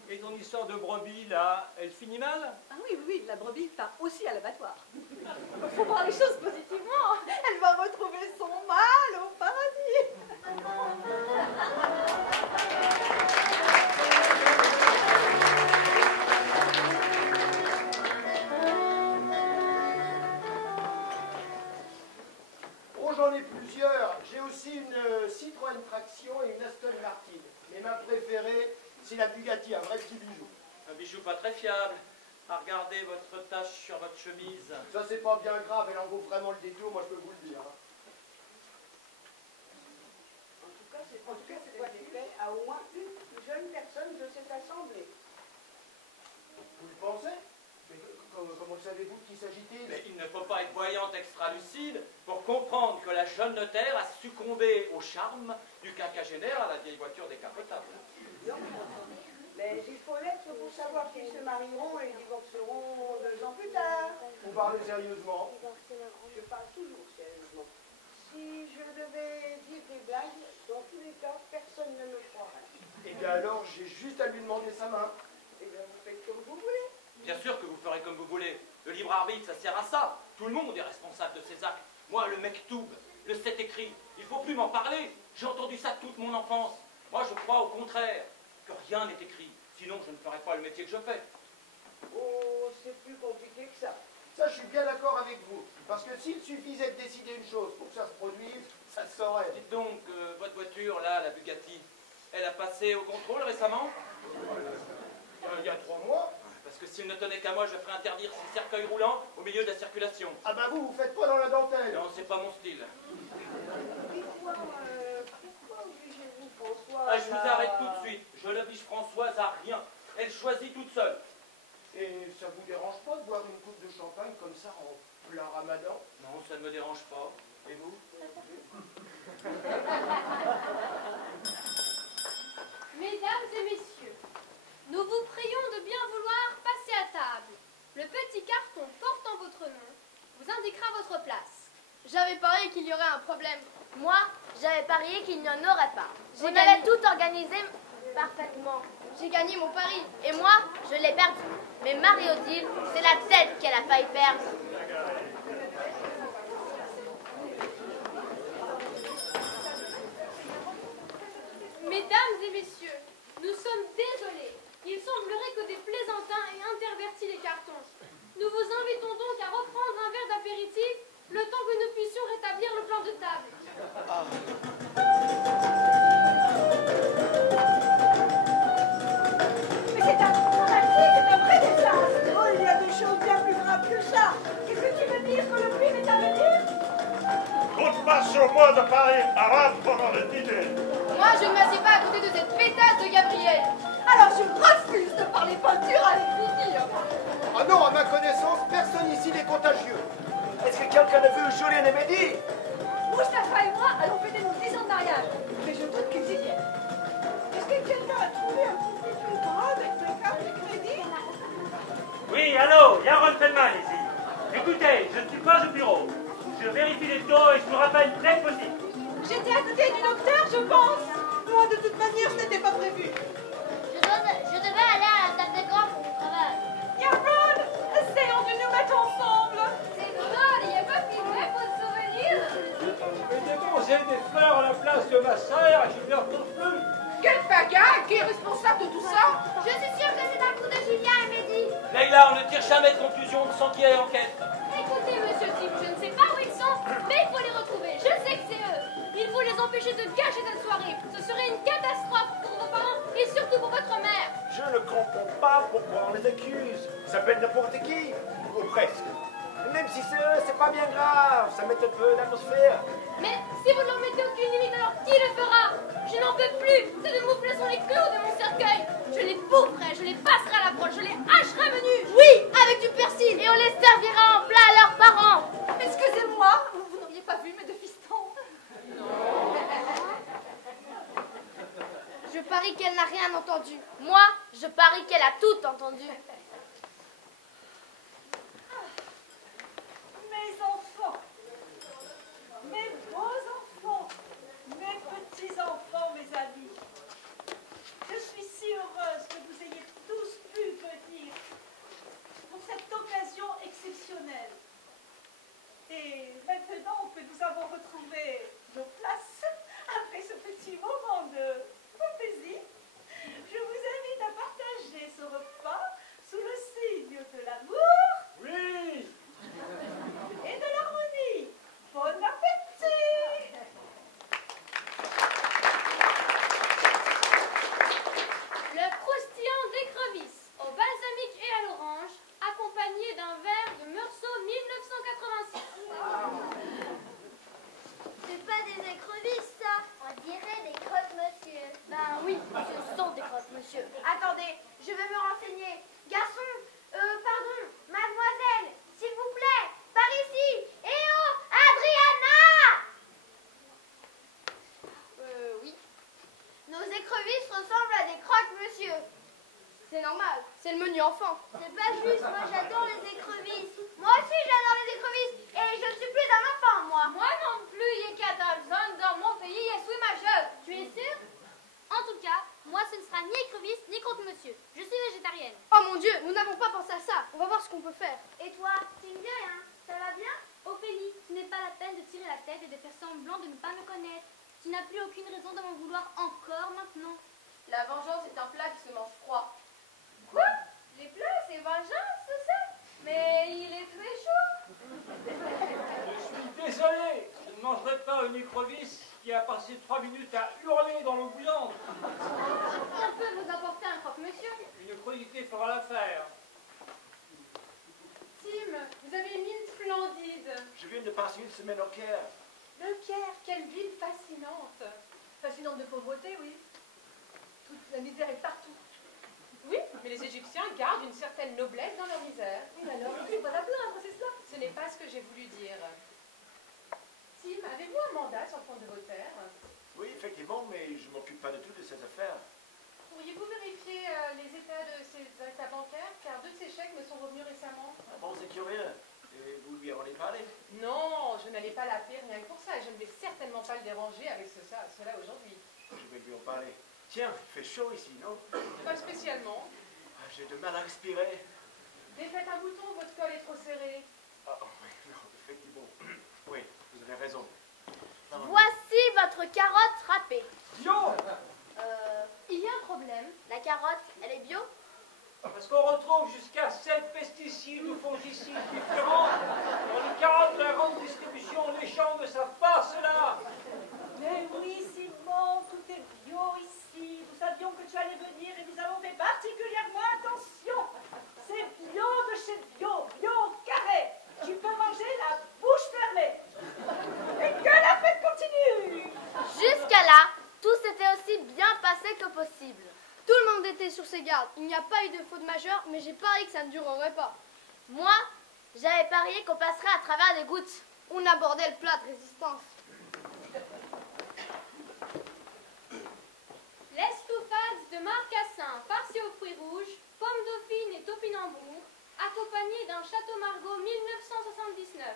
Et ton histoire de brebis, là, elle finit mal? Ah oui, oui, oui, la brebis part aussi à l'abattoir. Il faut voir les choses positivement. Elle va retrouver son mâle au paradis. bon, j'en ai plusieurs. J'ai aussi une Citroën Traction et une Aston Martin. Mais ma préférée, c'est la Bugatti, un vrai petit bijou. Un bijou pas très fiable. À regarder votre tache sur votre chemise. Ça, c'est pas bien grave, elle en vaut vraiment le détour, moi je peux vous le dire. En tout cas, cette voiture a au moins une jeune personne de cette assemblée. Vous le pensez? Mais comment savez-vous qu'il s'agit-il? Mais il ne faut pas être voyante extra-lucide pour comprendre que la jeune notaire a succombé au charme du quinquagénaire à la vieille voiture décapotable. Non, mais il faut l'être pour savoir qu'ils se marieront et divorceront 2 ans plus tard. Vous parlez sérieusement? Je parle toujours sérieusement. Si je devais dire des blagues, dans tous les cas, personne ne me croirait. Eh bien alors, j'ai juste à lui demander sa main. Eh bien, vous faites comme vous voulez. Bien sûr que vous ferez comme vous voulez. Le libre arbitre, ça sert à ça. Tout le monde est responsable de ses actes. Moi, le mektoub, le 7 écrit, il ne faut plus m'en parler. J'ai entendu ça toute mon enfance. Moi, je crois au contraire que rien n'est écrit. Sinon, je ne ferais pas le métier que je fais. Oh, c'est plus compliqué que ça. Ça, je suis bien d'accord avec vous. Parce que s'il suffisait de décider une chose pour que ça se produise, ça se saurait. Dites donc, votre voiture, là, la Bugatti, elle a passé au contrôle récemment? Il y a 3 mois. Parce que s'il ne tenait qu'à moi, je ferais interdire ces cercueils roulants au milieu de la circulation. Ah bah vous faites pas dans la dentelle. Non, c'est pas mon style. Pourquoi obligez-vous François Ah, je vous arrête tout de suite. Je n'oblige Françoise à rien. Elle choisit toute seule. Et ça vous dérange pas de boire une coupe de champagne comme ça en plein ramadan? Non, ça ne me dérange pas. Et vous? Mesdames et messieurs, nous vous prions de bien vouloir passer à table. Le petit carton portant votre nom vous indiquera votre place. J'avais parié qu'il y aurait un problème. Moi, j'avais parié qu'il n'y en aurait pas. On avait tout organisé parfaitement. J'ai gagné mon pari. Et moi, je l'ai perdu. Mais Marie-Odile, c'est la tête qu'elle a failli perdre. Mesdames et messieurs, nous sommes désolés. Il semblerait que des plaisantins aient interverti les cartons. Nous vous invitons donc à reprendre un verre d'apéritif le temps que nous puissions rétablir le plan de table. Mais c'est un dramatique, c'est un vrai désastre. Oh, il y a des choses bien plus graves que ça. Qu'est-ce que tu veux dire que le crime est à venir? Compte pas sur moi de parler arabe pendant le dîner. Moi, je ne m'assieds pas à côté de cette pétasse de Gabrielle. Alors je refuse de parler peinture à l'écriture. Ah non, à ma connaissance, personne ici n'est contagieux. Est-ce que quelqu'un a vu Julien et Mehdi? Moustapha et moi allons fêter nos 10 ans de mariage. Mais je doute qu'ils y viennent. Est-ce que quelqu'un a trouvé un petit bulletin avec mes cartes de crédit? Oui, allô, Yaron Feldman ici. Écoutez, je ne suis pas au bureau. Je vérifie les taux et je vous rappelle dès que possible. J'étais à côté du docteur, je pense. Moi, de toute manière, ce n'était pas prévu. Je devais aller à la table d'écran pour mon travail. Yaron, essayons de nous mettre ensemble. C'est drôle, il n'y a pas filmé pour se souvenir. Mais déposer des fleurs à la place de ma sœur, je ne retrouve plus. Quel pagaille! Qui est responsable de tout ça? Je suis sûre que c'est un coup de Julien et Mehdi. Leïla, on ne tire jamais de conclusion sans qu'il y ait enquête. Écoutez, monsieur Tim, je ne sais pas où ils sont, mais il faut les retrouver. Je sais que c'est eux. Il faut les empêcher de gâcher cette soirée. Ce serait une catastrophe pour vos parents et surtout pour votre mère. Je ne comprends pas pourquoi on les accuse. Ça peut être n'importe qui, ou presque. Même si c'est eux, c'est pas bien grave. Ça met un peu d'atmosphère. Mais si vous ne leur mettez aucune limite, alors qui le fera? Je n'en peux plus. Ces deux moufles sont les clous de mon cercueil. Je les boufferai, je les passerai à la broche, je les hacherai menus. Oui, avec du persil. Et on les servira en plat à leurs parents. Excusez-moi, vous n'auriez pas vu mes deux fistons? Je parie qu'elle n'a rien entendu. Moi, je parie qu'elle a tout entendu. Mes enfants, mes beaux enfants, mes petits-enfants, mes amis, je suis si heureuse que vous ayez tous pu venir pour cette occasion exceptionnelle. Et maintenant que nous avons retrouvé nos places, après ce petit moment de fantaisie, je vous invite à partager ce repas sous le signe de l'amour Oui. et de l'harmonie. Bon appétit! C'est le menu enfant. C'est pas juste, moi j'adore les écrevisses. Moi aussi j'adore les écrevisses. Et je ne suis plus un enfant, moi. Moi non plus, il y a dans mon pays, je suis majeure. Tu es sûre? En tout cas, moi ce ne sera ni écrevisse ni contre monsieur. Je suis végétarienne. Oh mon Dieu, nous n'avons pas pensé à ça. On va voir ce qu'on peut faire. Et toi, tu me dis rien? Ça va bien? Ophélie, ce n'est pas la peine de tirer la tête et de faire semblant de ne pas me connaître. Tu n'as plus aucune raison de m'en vouloir encore maintenant. La vengeance est un plat qui se mange froid. Quoi? Les plats, c'est vengeance, c'est ça? Mais il est très chaud. Je suis désolé, je ne mangerai pas une écrevisse qui a passé 3 minutes à hurler dans l'eau bouillante. On peut vous apporter un croque-monsieur? Une cruauté fera l'affaire. Tim, vous avez une mine splendide. Je viens de passer une semaine au Caire. Le Caire, quelle ville fascinante. Fascinante de pauvreté, oui. Toute la misère est partout. Oui, mais les Égyptiens gardent une certaine noblesse dans leur misère. Oui, alors, il ne faut pas la plaindre, c'est cela. Ce n'est pas ce que j'ai voulu dire. Tim, avez-vous un mandat sur le compte de vos terres? Oui, effectivement, mais je ne m'occupe pas de tout de ces affaires. Pourriez-vous vérifier les états de ces états bancaires, car 2 de ces chèques me sont revenus récemment? Ah bon, c'est curieux. Et vous lui en avez parlé? Non, je n'allais pas l'appeler rien que pour ça, et je ne vais certainement pas le déranger avec cela aujourd'hui. Je vais lui en parler. Tiens, il fait chaud ici, non? Pas spécialement. Ah, j'ai de mal à respirer. Défaites un bouton, votre col est trop serré. Ah, oui, non, effectivement. Oui, vous avez raison. Voici votre carotte râpée. Bio! Il y a un problème. La carotte, elle est bio? Parce qu'on retrouve jusqu'à 7 pesticides ou fongicides différents dans les carottes de la grande distribution. Les champs ne savent pas cela. Mais oui, Simon, tout est bio ici. Nous savions que tu allais venir et nous avons fait particulièrement attention. C'est bio de chez bio, bio carré. Tu peux manger la bouche fermée. Et que la fête continue. Jusqu'à là, tout s'était aussi bien passé que possible. Tout le monde était sur ses gardes. Il n'y a pas eu de faute majeure, mais j'ai parié que ça ne durerait pas. Moi, j'avais parié qu'on passerait à travers les gouttes. On abordait le plat de résistance. L'estouffade de marcassin farci aux fruits rouges, pommes dauphines et topinambour, accompagné d'un château Margaux 1979.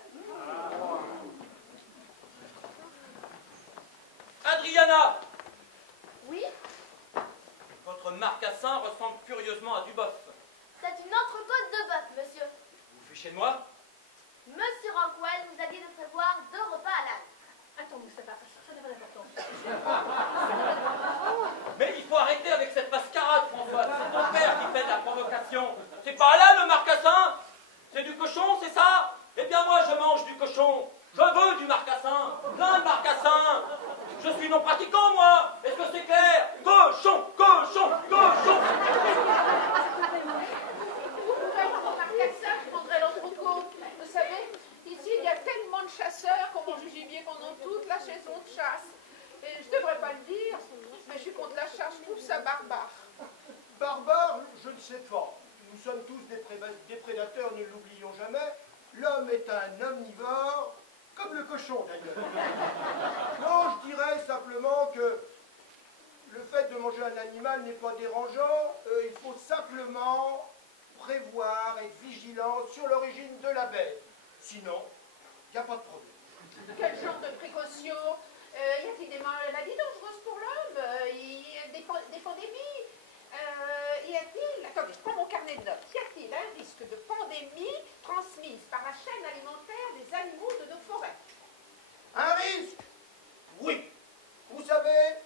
Adriana! Oui? Votre marcassin ressemble curieusement à du bœuf. C'est une entrecôte de bœuf, monsieur. Vous fichez de moi? Monsieur Rockwell nous a dit de prévoir 2 repas à l'âne. Attends, Moustapha, ça n'a pas d'importance. Mais il faut arrêter avec cette mascarade, François. C'est ton père qui fait de la provocation. C'est pas là le marcassin? C'est du cochon, c'est ça? Eh bien moi je mange du cochon. Je veux du marcassin. Plein de marcassin. Je suis non pratiquant, moi. Est-ce que c'est clair? Cochon, cochon, cochon. Je prendrais l'entrecôte. Vous savez, ici, il y a tellement de chasseurs qu'on mange du gibier pendant toute la saison de chasse. Et je ne devrais pas le dire, mais je suis contre la chasse, je trouve ça barbare. Barbare, je ne sais pas. Nous sommes tous des prédateurs, ne l'oublions jamais. L'homme est un omnivore, comme le cochon d'ailleurs. Non, je dirais simplement que le fait de manger un animal n'est pas dérangeant. Il faut simplement prévoir, être vigilant sur l'origine de la bête. Sinon, il n'y a pas de problème. Quel genre de précaution? Y a-t-il des maladies dangereuses pour l'homme? Y a des pandémies? Y a-t-il, attendez, je prends mon carnet de notes, y a-t-il un risque de pandémie transmise par la chaîne alimentaire des animaux de nos forêts? Un risque? Oui. Vous savez,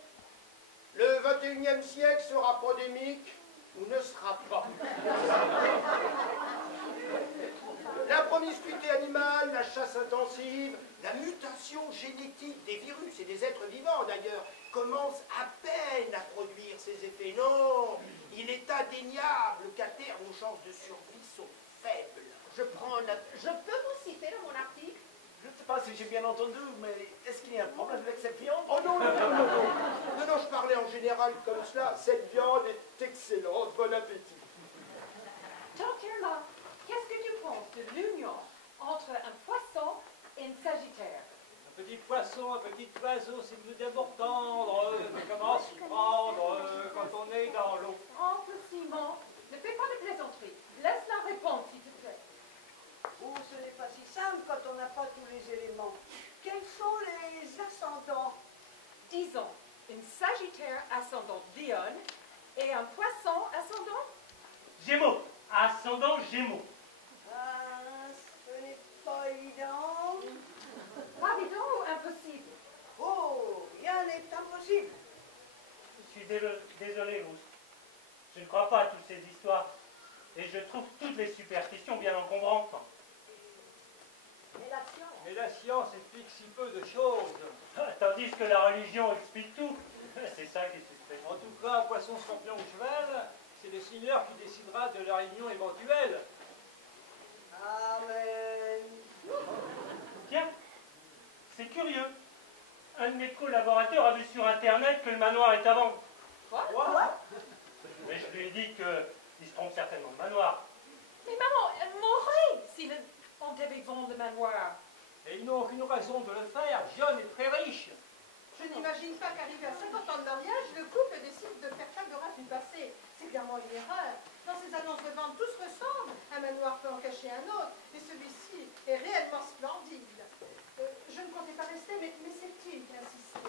le 21e siècle sera pandémique ou ne sera pas. La promiscuité animale, la chasse intensive, la mutation génétique des virus et des êtres vivants d'ailleurs commence à peine à produire ses effets. Non, il est indéniable qu'à terme nos chances de survie sont faibles. Je prends note. Je peux vous citer dans mon article? Je ne sais pas si j'ai bien entendu, mais est-ce qu'il y a un problème avec cette viande? Oh non, non, je parlais en général comme cela. Cette viande est excellente. Bon appétit. Gentlemen, qu'est-ce que tu penses de l'union entre un poisson et une sagittaire? Un petit poisson, un petit oiseau, c'est nous d'abord tendre, mais comment s'y prendre quand on est dans l'eau? Entre Simon, le fais pas de plaisanterie. Laisse-la répondre, s'il te plaît. Oh, ce n'est pas si simple quand on n'a pas tous les éléments. Quels sont les ascendants? Disons, une Sagittaire ascendant Lion et un Poisson ascendant Gémeaux. Ascendant Gémeaux. Ah, ce n'est pas évident. Pas évident ou impossible? Oh, rien n'est impossible. Je suis désolé, Rousse. Je ne crois pas à toutes ces histoires. Et je trouve toutes les superstitions bien encombrantes. Mais la science explique si peu de choses. Tandis que la religion explique tout. C'est ça qui est suspect. En tout cas, poisson, scorpion ou cheval, c'est le Seigneur qui décidera de la réunion éventuelle. Amen. Tiens, c'est curieux. Un de mes collaborateurs a vu sur Internet que le manoir est à vendre. Quoi? Mais je lui ai dit qu'il se trompe certainement de manoir. Mais maman, elle mourrait si on devait vendre le manoir. Et ils n'ont aucune raison de le faire. John est très riche. Je n'imagine pas qu'arrivé à 50 ans de mariage, le couple décide de faire table rase du passé. C'est clairement une erreur. Dans ces annonces de vente, tout se ressemble. Un manoir peut en cacher un autre, et celui-ci est réellement splendide. Je ne comptais pas rester, mais c'est il qui a insisté.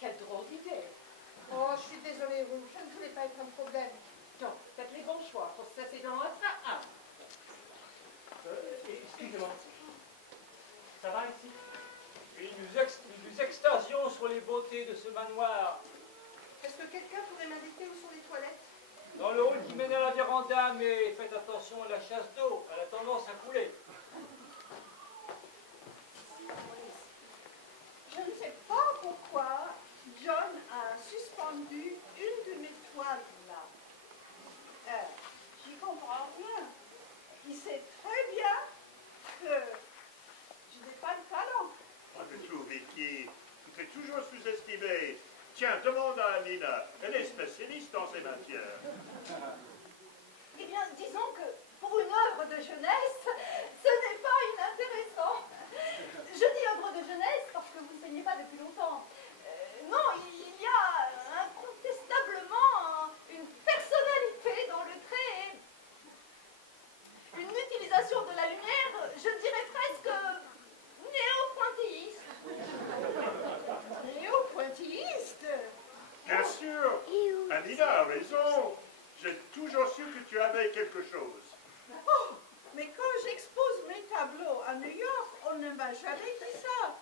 Quelle drôle d'idée. Oh, je suis désolée, Ruth, je ne voulais pas être un problème. Donc, faites les bons choix pour se passer dans votre âme. Excusez-moi. Ça va ici? Et nous extasions sur les beautés de ce manoir. Est-ce que quelqu'un pourrait m'indiquer où sont les toilettes? Dans le hall qui mène à la véranda, mais faites attention à la chasse d'eau, elle a tendance à couler. Je ne sais pas pourquoi John a suspendu une de mes toiles là. J'y comprends rien. Il sait très bien que je n'ai pas de talent. Oh, je trouve, Vicky, tu fais toujours sous-estimer. Tiens, demande à Nina. Elle est spécialiste dans ces matières. Eh bien, disons que pour une œuvre de jeunesse, ce n'est pas inintéressant. Je dis œuvre de jeunesse parce que vous ne saignez pas depuis longtemps. Non, il y a incontestablement une personnalité dans le trait, une utilisation de la lumière, je dirais presque néo-pointilliste. Néo-pointilliste? Bien sûr, Anina a raison. J'ai toujours su que tu avais quelque chose. Oh, mais quand j'expose mes tableaux à New York, on ne m'a jamais dit ça.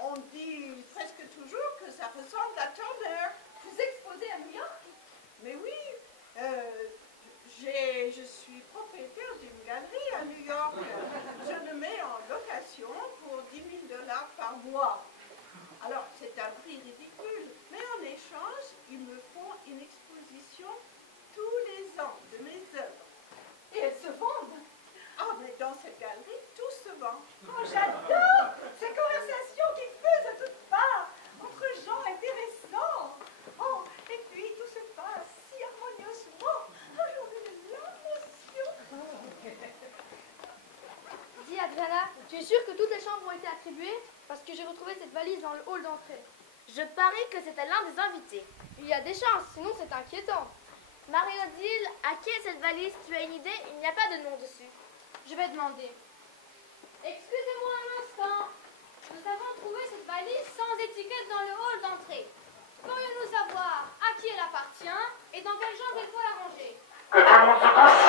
On dit presque toujours que ça ressemble à Turner. Vous exposez à New York? Mais oui, je suis propriétaire d'une galerie à New York. Je le mets en location pour 10 000 $ par mois. Alors, c'est un prix ridicule, mais en échange, ils me font une exposition tous les ans de mes œuvres. Et elles se vendent? Ah, mais dans cette galerie, tout se vend. Oh, j'adore ces conversations qui fusent de toutes parts, entre gens intéressants. Oh, et puis tout se passe si harmonieusement. Oh, j'en ai de l'émotion. Dis Adriana, tu es sûre que toutes les chambres ont été attribuées? Parce que j'ai retrouvé cette valise dans le hall d'entrée. Je parie que c'était l'un des invités. Il y a des chances, sinon c'est inquiétant. Marie-Odile, à qui est cette valise? Tu as une idée? Il n'y a pas de nom dessus. Je vais demander. Excusez-moi un instant. Nous avons trouvé cette valise sans étiquette dans le hall d'entrée. Pourrions-nous savoir à qui elle appartient et dans quelle chambre il faut la ranger? Que tout le monde se couche.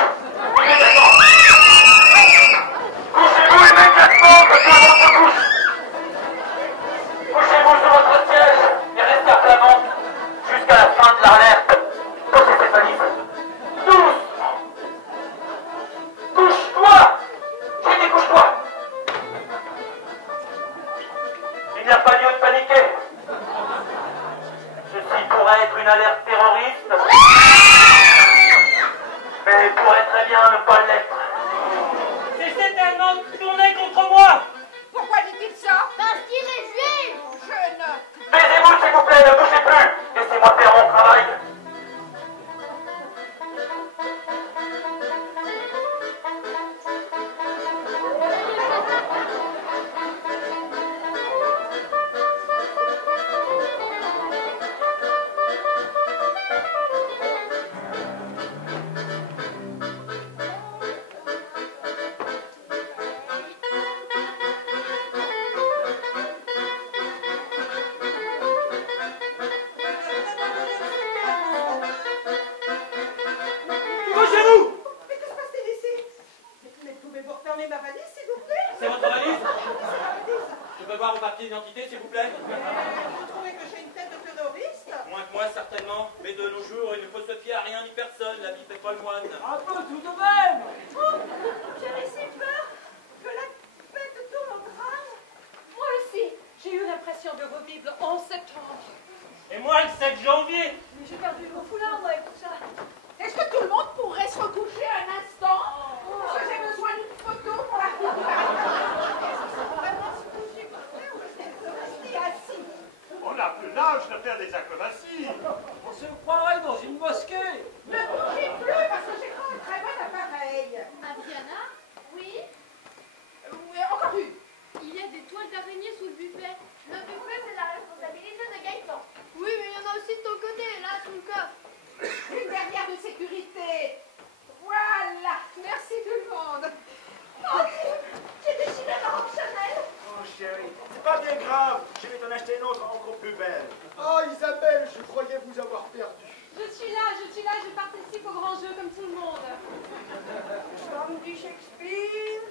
Couchez-vous immédiatement, que tout le monde se couche. Couchez-vous sur votre siège et restez à plat ventre jusqu'à la fin de l'alerte. Posez cette valise. Doucement. Couche-toi. J'ai dit couche-toi. Il n'y a pas lieu de paniquer. Ceci pourrait être une alerte terroriste, mais il pourrait très bien ne pas l'être. Cessez tellement de tourner contre moi. Pourquoi dit-il ça? Parce qu'il est juif. Jeune. Taisez-vous s'il vous plaît, ne bougez plus. Laissez-moi faire mon travail. d'identité, s'il vous plaît? Vous trouvez que j'ai une tête de terroriste? Moins que moi, certainement. Mais de nos jours, il ne faut se fier à rien ni personne. La vie fait pas le moine. Un peu tout de même. Oh, j'avais si peur que la fête tourne au drame. Moi aussi, j'ai eu l'impression de revivre le 11 septembre. Et moi, le 7 janvier. Mais j'ai perdu mon foulard, moi, et tout ça. Est-ce que tout le monde pourrait se recoucher un instant? Parce que j'ai besoin d'une photo pour la On n'a plus l'âge de faire des acrobaties. On se croirait dans une mosquée. Ne bougez plus parce que j'ai pas un très bon appareil. Aviana? Oui? Oui, encore une. Il y a des toiles d'araignée sous le buffet. Le buffet, c'est la responsabilité de Gaëtan. Oui, mais il y en a aussi de ton côté, là, sous le coffre. Une barrière de sécurité. Voilà. Merci tout le monde. Oh, j'ai déchiré ma robe Chanel. Oh chérie, c'est pas bien grave. Je vais t'en acheter une autre encore plus belle. Oh Isabelle, je croyais vous avoir perdu. Je suis là, je participe au grand jeu comme tout le monde. Comme dit Shakespeare,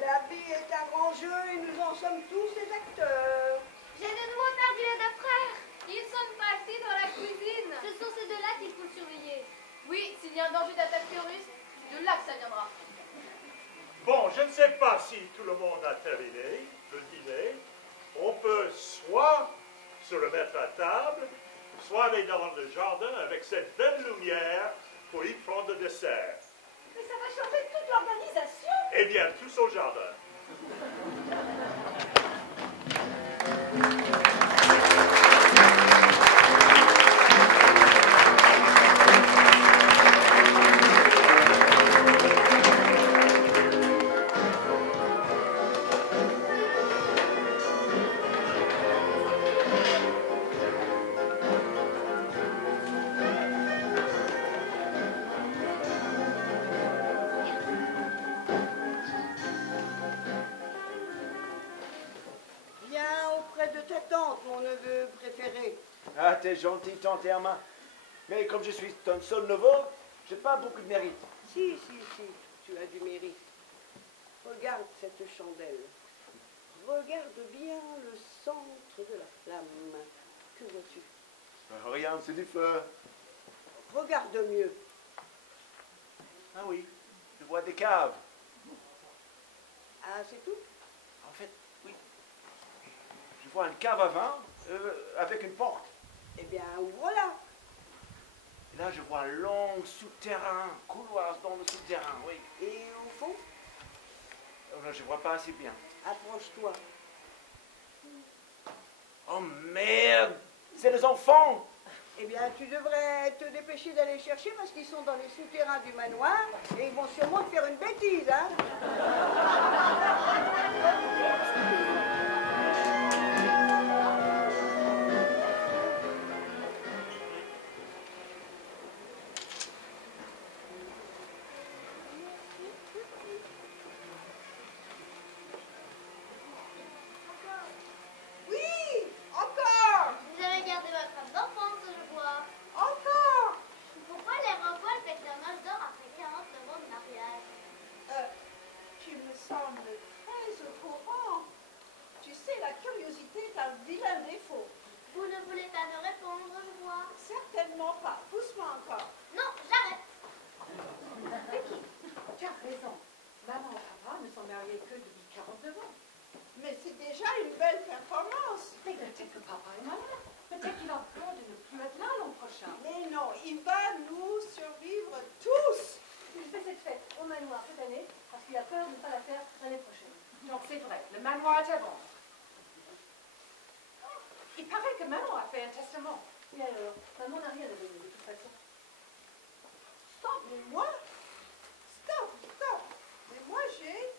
la vie est un grand jeu et nous en sommes tous les acteurs. J'ai de nouveau perdu les deux frères. Ils sont partis dans la cuisine. Ce sont ces deux-là qu'il faut surveiller. Oui, s'il y a un danger d'attaque terroriste, c'est de là que ça viendra. Bon, je ne sais pas si tout le monde a terminé le dîner. On peut soit se remettre à table, soit aller dans le jardin avec cette belle lumière pour y prendre le dessert. Mais ça va changer toute l'organisation. Eh bien, tous au jardin. Viens auprès de ta tante, mon neveu préféré. Ah, t'es gentil, tante Irma. Mais comme je suis ton seul neveu, j'ai pas beaucoup de mérite. Si, tu as du mérite. Regarde cette chandelle. Regarde bien le centre de la flamme. Que vois-tu? Rien, c'est du feu. Regarde mieux. Ah oui, je vois des caves. Ah, c'est tout? En fait, oui. Je vois une cave à vin avec une porte. Eh bien, ouvre-la. Et là, je vois un long souterrain, couloir dans le souterrain, oui. Et au fond? Là, je vois pas assez bien. Approche-toi. Oh merde! C'est les enfants! Eh bien, tu devrais te dépêcher d'aller chercher parce qu'ils sont dans les souterrains du manoir et ils vont sûrement te faire une bêtise, hein? Oui, encore! Vous avez gardé votre âme d'enfance, je vois. Encore! Pourquoi les renvois fêtent leur noce d'or après 49 ans de mariage? Tu me sembles très au courant. Tu sais, la curiosité est un vilain défaut. Vous ne voulez pas me répondre, je vois. Certainement pas. Pousse-moi encore. Non, j'arrête. Vicky, tu as raison. Maman et papa ne sont mariés que depuis 49 ans. Mais c'est déjà une belle performance. Mais peut-être que papa est malade. Peut-être qu'il a peur de ne plus être là l'an prochain. Mais non, il va nous survivre tous. Il fait cette fête au manoir cette année parce qu'il a peur de ne pas la faire l'année prochaine. Donc c'est vrai, le manoir est à vendre. Il paraît que maman a fait un testament. Et alors, maman n'a rien à donner de toute façon. Stop, mais moi? Stop. Mais moi, j'ai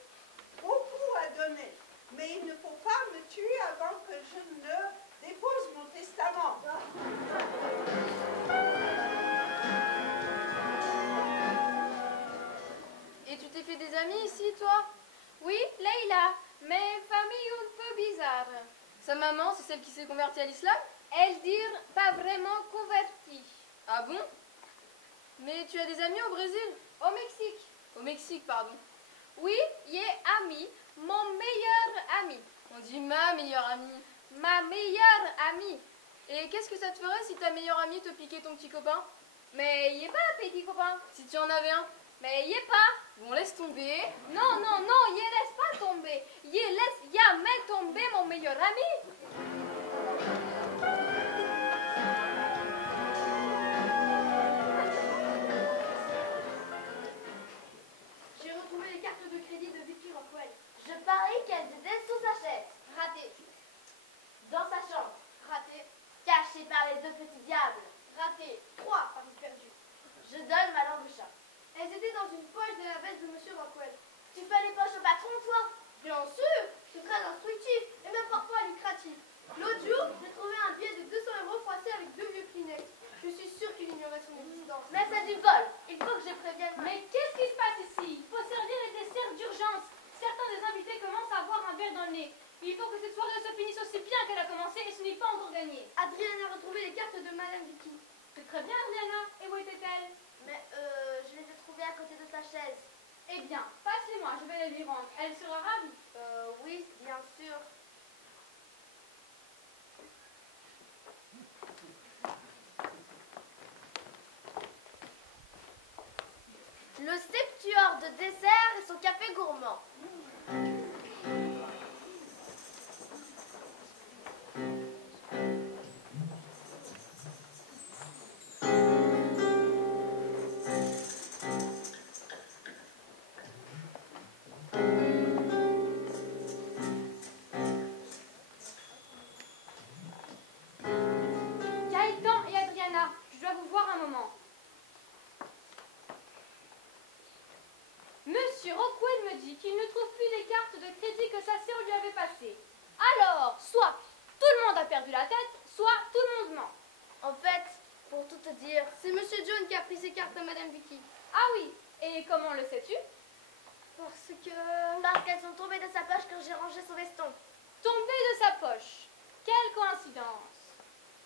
beaucoup à donner. Mais il ne faut pas me tuer avant que je ne dépose mon testament. Et tu t'es fait des amis ici, toi? Oui, Leïla, mais famille un peu bizarre. Sa maman, c'est celle qui s'est convertie à l'islam? Elle dit pas vraiment convertie. Ah bon? Mais tu as des amis au Brésil? Au Mexique. Au Mexique, pardon. Oui, j'ai ami, mon meilleur ami. On dit ma meilleure amie. Ma meilleure amie. Et qu'est-ce que ça te ferait si ta meilleure amie te piquait ton petit copain? Mais y est pas, petit copain. Si tu en avais un. Mais y est pas. Bon, laisse tomber. Non, non, non, y laisse pas tomber. Y laisse jamais tomber mon meilleur ami. J'ai retrouvé les cartes de crédit de Vicky Rockwell. Je parie qu'elles étaient sous sa chaise. Raté. Dans sa chambre. Raté. Caché par les deux petits diables. Raté. 3 paris perdus. Je donne ma langue au chat. Elles étaient dans une poche de la veste de Monsieur Rockwell. Tu fais les poches au patron, toi? Bien sûr. C'est très instructif et même parfois lucratif. L'autre jour, j'ai trouvé un billet de 200 € froissé avec 2 vieux Kleenex. Je suis sûre qu'il ignorait son existence. Mais c'est du vol. Il faut que je prévienne. Mais qu'est-ce qui se passe ici? Il faut servir les desserts d'urgence. Certains des invités commencent à avoir un verre dans le nez. Il faut que cette soirée se finisse aussi bien qu'elle a commencé et ce n'est pas encore gagné. Adrienne a retrouvé les cartes de Madame Vicky. C'est très bien, Adriana. Et où était-elle? Mais je les ai trouvées à côté de sa chaise. Eh bien, passez-moi, je vais les lui rendre. Elle sera ravie. Oui, bien sûr. Le septuor de dessert et son café gourmand. Gaëtan et Adriana, je dois vous voir un moment. Monsieur Rockwell me dit qu'il ne trouve plus les cartes de crédit que sa sœur lui avait passées. Alors, soit tout le monde a perdu la tête, soit tout le monde ment. En fait, pour tout te dire, c'est Monsieur John qui a pris ses cartes à Madame Vicky. Ah oui, et comment le sais-tu? Parce qu'elles sont tombées de sa poche quand j'ai rangé son veston. Tombées de sa poche. Quelle coïncidence.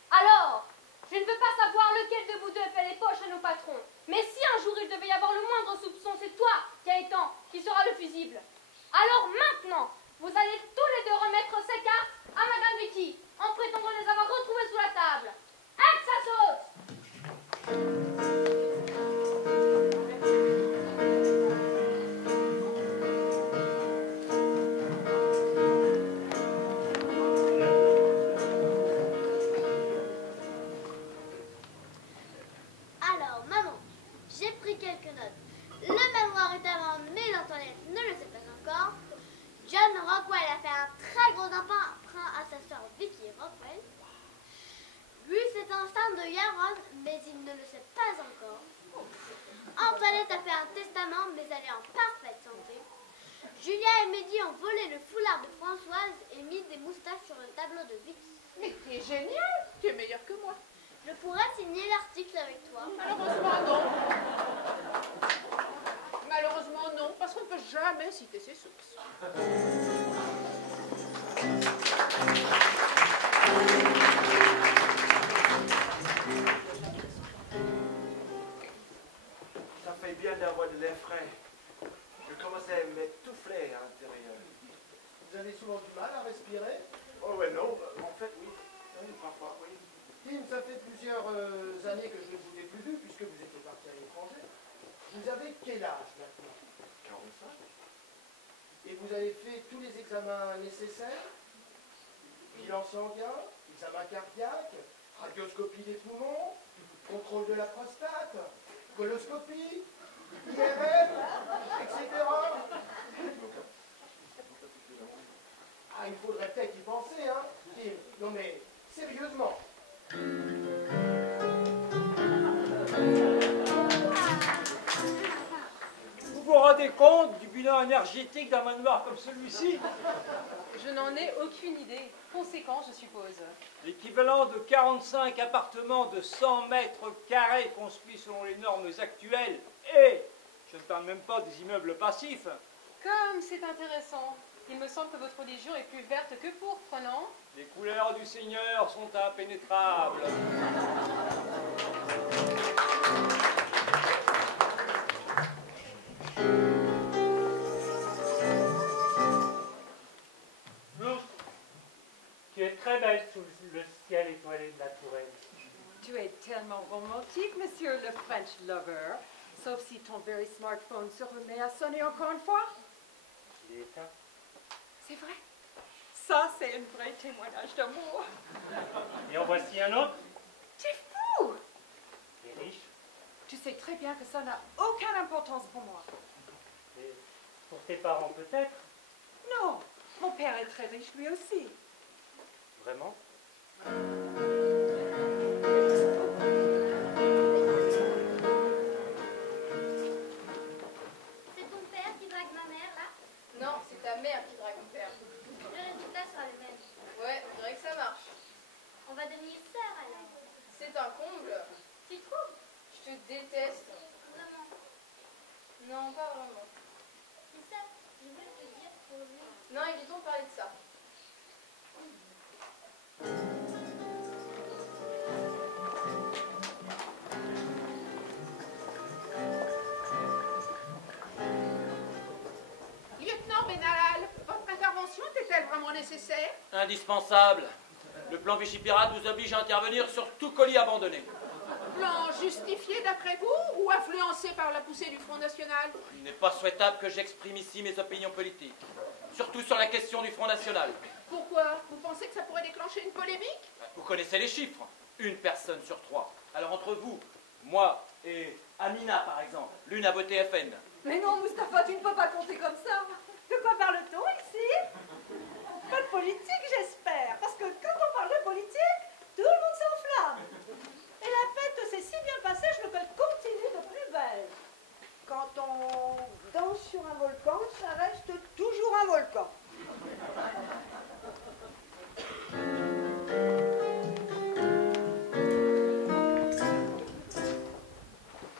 Alors, je ne veux pas savoir lequel de vous deux fait les poches à nos patrons. Mais si un jour il devait y avoir le moindre soupçon, c'est toi, Gaëtan, qui sera le fusible. Alors maintenant, vous allez tous les deux remettre ces cartes à Madame Vicky, en prétendant les avoir retrouvées sous la table. Et que ça saute! Alors, maman, j'ai pris quelques notes. Le manoir est à vendre, mais l'Antoinette ne le sait pas encore. John Rockwell a fait un très gros emprunt à sa sœur Vicky Rockwell. Lui, c'est un saint de Yaron, mais il ne le sait pas encore. Antoinette a fait un testament, mais elle est en parfaite santé. Julia et Mehdi ont volé le foulard de Françoise et mis des moustaches sur le tableau de Vicky. Mais t'es génial, tu es meilleur que moi. Je pourrais signer l'article avec toi. Malheureusement, non. Malheureusement, non, parce qu'on ne peut jamais citer ses sources. Ça fait bien d'avoir de l'air frais. Je commençais à m'étouffer à l'intérieur. Vous avez souvent du mal à respirer? Oh ouais, non, en fait, oui. Oui, parfois, oui. Tim, ça fait plusieurs années que je ne vous ai plus vu puisque vous étiez parti à l'étranger. Vous avez quel âge maintenant? 45. Et vous avez fait tous les examens nécessaires? Bilan sanguin, examen cardiaque, radioscopie des poumons, contrôle de la prostate, coloscopie, IRM, etc. Ah, il faudrait peut-être y penser, hein, Tim. Non mais, sérieusement. Vous vous rendez compte du bilan énergétique d'un manoir comme celui-ci? Je n'en ai aucune idée. Conséquent, je suppose. L'équivalent de 45 appartements de 100 mètres carrés construits selon les normes actuelles et, je ne parle même pas des immeubles passifs. Comme c'est intéressant. Il me semble que votre religion est plus verte que pourpre, non? Les couleurs du Seigneur sont impénétrables. es très belle sous le ciel étoilé de la tourelle. Tu es tellement romantique, monsieur le French lover. Sauf si ton very smartphone se remet à sonner encore une fois. Il est éteint. C'est vrai. Ça, c'est un vrai témoignage d'amour. Et en voici un autre. Tu es fou! Il est riche. Tu sais très bien que ça n'a aucune importance pour moi. Et pour tes parents peut-être. Non, mon père est très riche lui aussi. Vraiment? C'est ton père qui drague ma mère, là? Non, c'est ta mère qui drague mon père. Le résultat sera le même. Ouais, on dirait que ça marche. On va devenir sœurs, alors. C'est un comble. Tu trouves? Je te déteste. Vraiment. Non, pas vraiment. C'est ça, je veux te dire pour lui. Non, évitons de parler de ça. Lieutenant Bénal, votre intervention était-elle vraiment nécessaire? Indispensable. Le plan Vichy-Pirate vous oblige à intervenir sur tout colis abandonné. Plan justifié d'après vous ou influencé par la poussée du Front National? Il n'est pas souhaitable que j'exprime ici mes opinions politiques. Surtout sur la question du Front National. Pourquoi? Vous pensez que ça pourrait déclencher une polémique? Vous connaissez les chiffres. 1 personne sur 3. Alors entre vous, moi et Amina par exemple, l'une a voté FN. Mais non, Mustapha, tu ne peux pas compter comme ça. De quoi parle-t-on ici? Pas de politique, j'espère. Parce que quand on parle de politique, tout le monde s'enflamme. Et la fête s'est si bien passée, je veux qu'elle continue de plus belle. Quand on danse sur un volcan, ça reste toujours un volcan.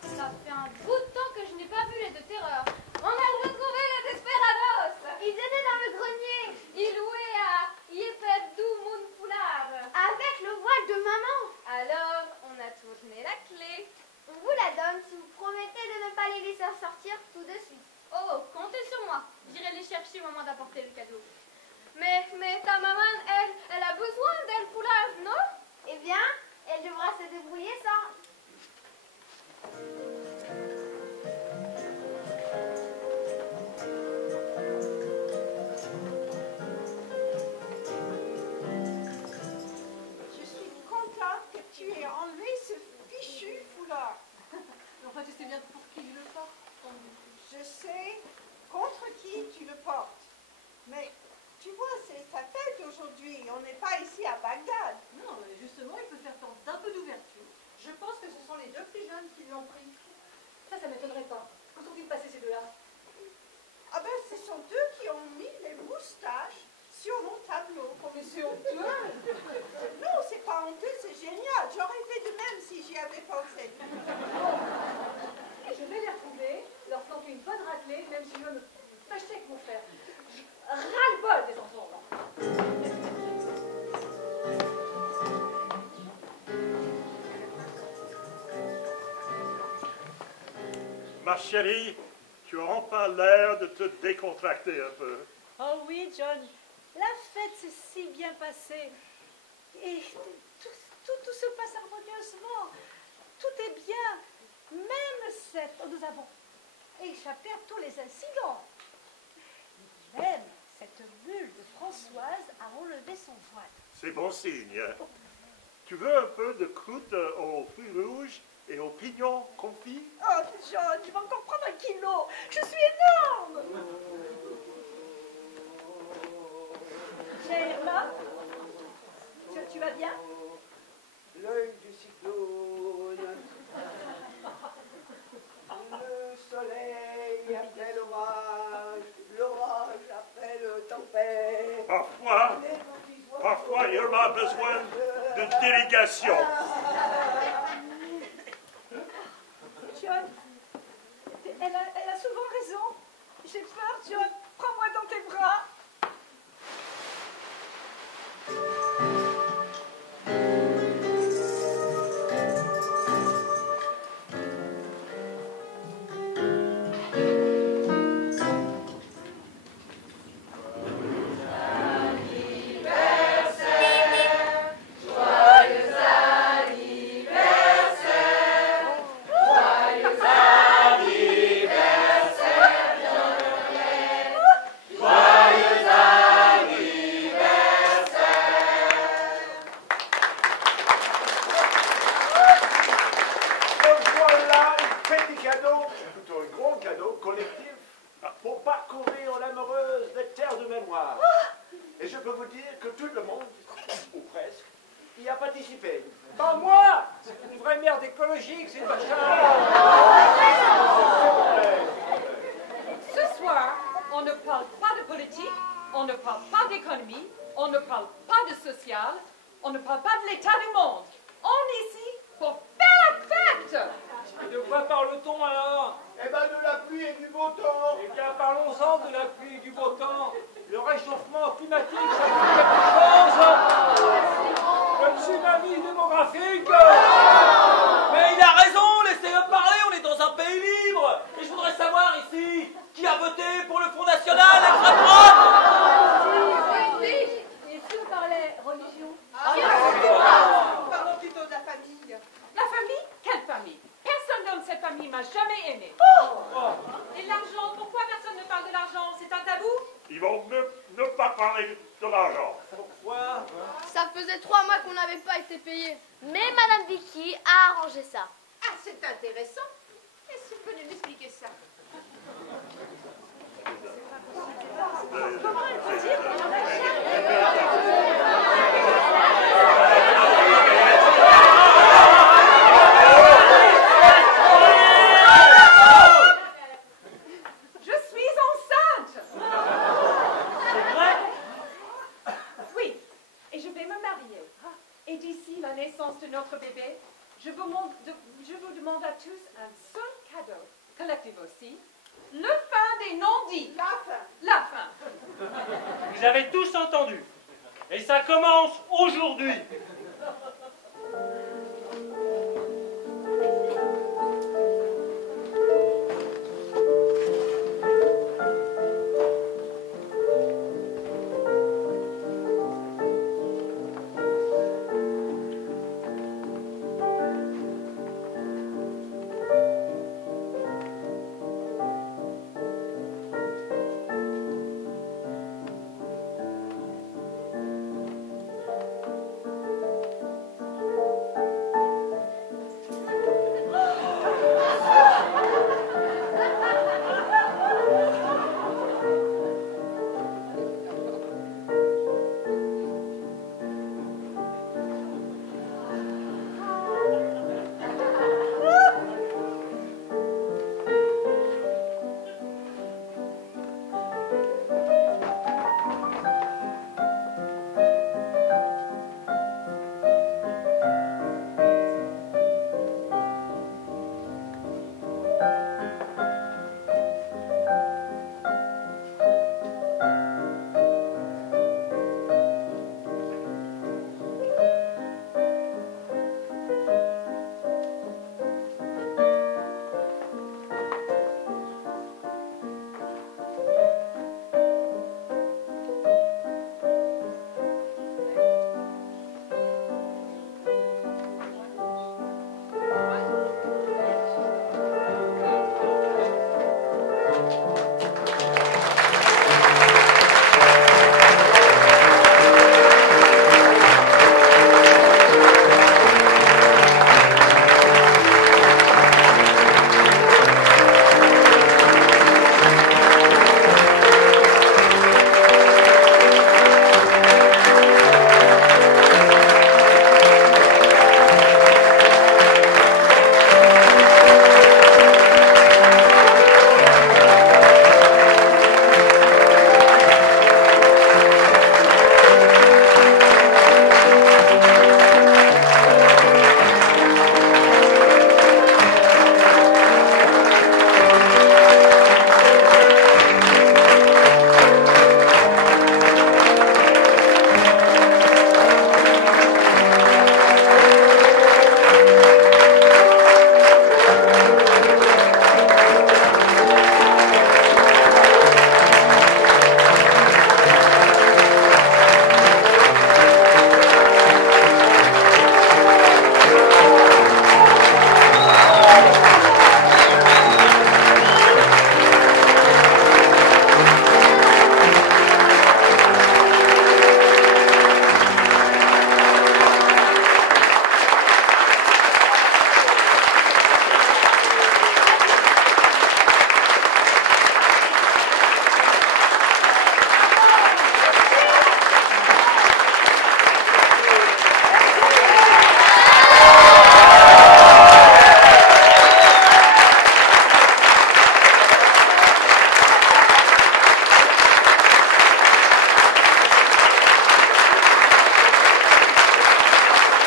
Ça fait un bout de temps que je n'ai pas vu les deux terreurs. On a retrouvé les Desperados. Ils étaient dans le grenier. Ils louaient à Yeperdu Munfular. Avec le voile de maman. Alors, on a tourné la clé. On vous la donne si vous promettez de ne pas les laisser sortir tout de suite. Oh, comptez sur moi. J'irai les chercher au moment d'apporter le cadeau. Mais ta maman, elle a besoin d'un foulard, non? Eh bien, elle devra se débrouiller sans. Je suis contente que tu aies enlevé ce fichu foulard. Enfin, tu sais bien pour qui je le porte. Je sais contre qui tu le portes. Mais tu vois, c'est sa fête aujourd'hui. On n'est pas ici à Bagdad. Non, mais justement, il peut faire tente d'un peu d'ouverture. Je pense que ce sont les deux plus jeunes qui l'ont pris. Ça m'étonnerait pas. Où sont-ils passés ces deux-là? Ah ben, ce sont eux qui ont mis les moustaches sur mon tableau. Oh, mais c'est honteux! Non, c'est pas honteux, c'est génial. J'aurais fait de même si j'y avais pensé. Je vais les retrouver, leur planter une bonne raclée, même si je veux me fâcher avec mon frère. Ras-le-bol des enfants, là. Ma chérie, tu as enfin l'air de te décontracter un peu. Oh oui, John, la fête s'est si bien passée. Et tout se passe harmonieusement. Tout est bien. Même nous avons échappé à tous les incidents. Même cette mule de Françoise a enlevé son voile. C'est bon signe. Tu veux un peu de croûte aux fruits rouges et aux pignons confits? Oh, John, tu vas encore prendre 1 kilo. Je suis énorme. Chérie Irma, tu vas bien? L'œil du cyclone. Le soleil après l'orage après le tempête. Parfois, Irma a besoin de délégation. John, elle a souvent raison. J'ai peur, John. Prends-moi dans tes bras. Anniversaire. participer. Pas moi! C'est une vraie merde écologique, c'est machin. Ce soir, on ne parle pas de politique, on ne parle pas d'économie, on ne parle pas de social, on ne parle pas de l'état du monde. On est ici pour faire la fête. De quoi parle-t-on alors? Eh ben de la pluie et du beau temps. Eh bien, parlons-en de la pluie et du beau temps. Le réchauffement climatique, ça fait quelque chose. Le tsunami démographique. Mais il a raison, laissez-le parler, on est dans un pays libre. Et je voudrais savoir ici, qui a voté pour le Front National, l'extrême droite? Et si on parlait religion? Parlons plutôt de la famille. La famille? Quelle famille? Personne dans cette famille m'a jamais aimé. Et l'argent, pourquoi personne ne parle de l'argent? C'est un tabou? Ils vont ne pas parler de l'argent. Pourquoi? Ça faisait 3 mois qu'on n'avait pas été payé. Mais Madame Vicky a arrangé ça. Ah, c'est intéressant. Est-ce que vous pouvez nous expliquer ça? Comment elle peut dire qu'elle aurait Je suis enceinte. C'est vrai? Oui, et je vais me marier. Et d'ici la naissance de notre bébé, je vous demande à tous un seul cadeau, collectif aussi, le fin des non-dits. La fin. La fin. Vous avez tous entendu. Et ça commence aujourd'hui.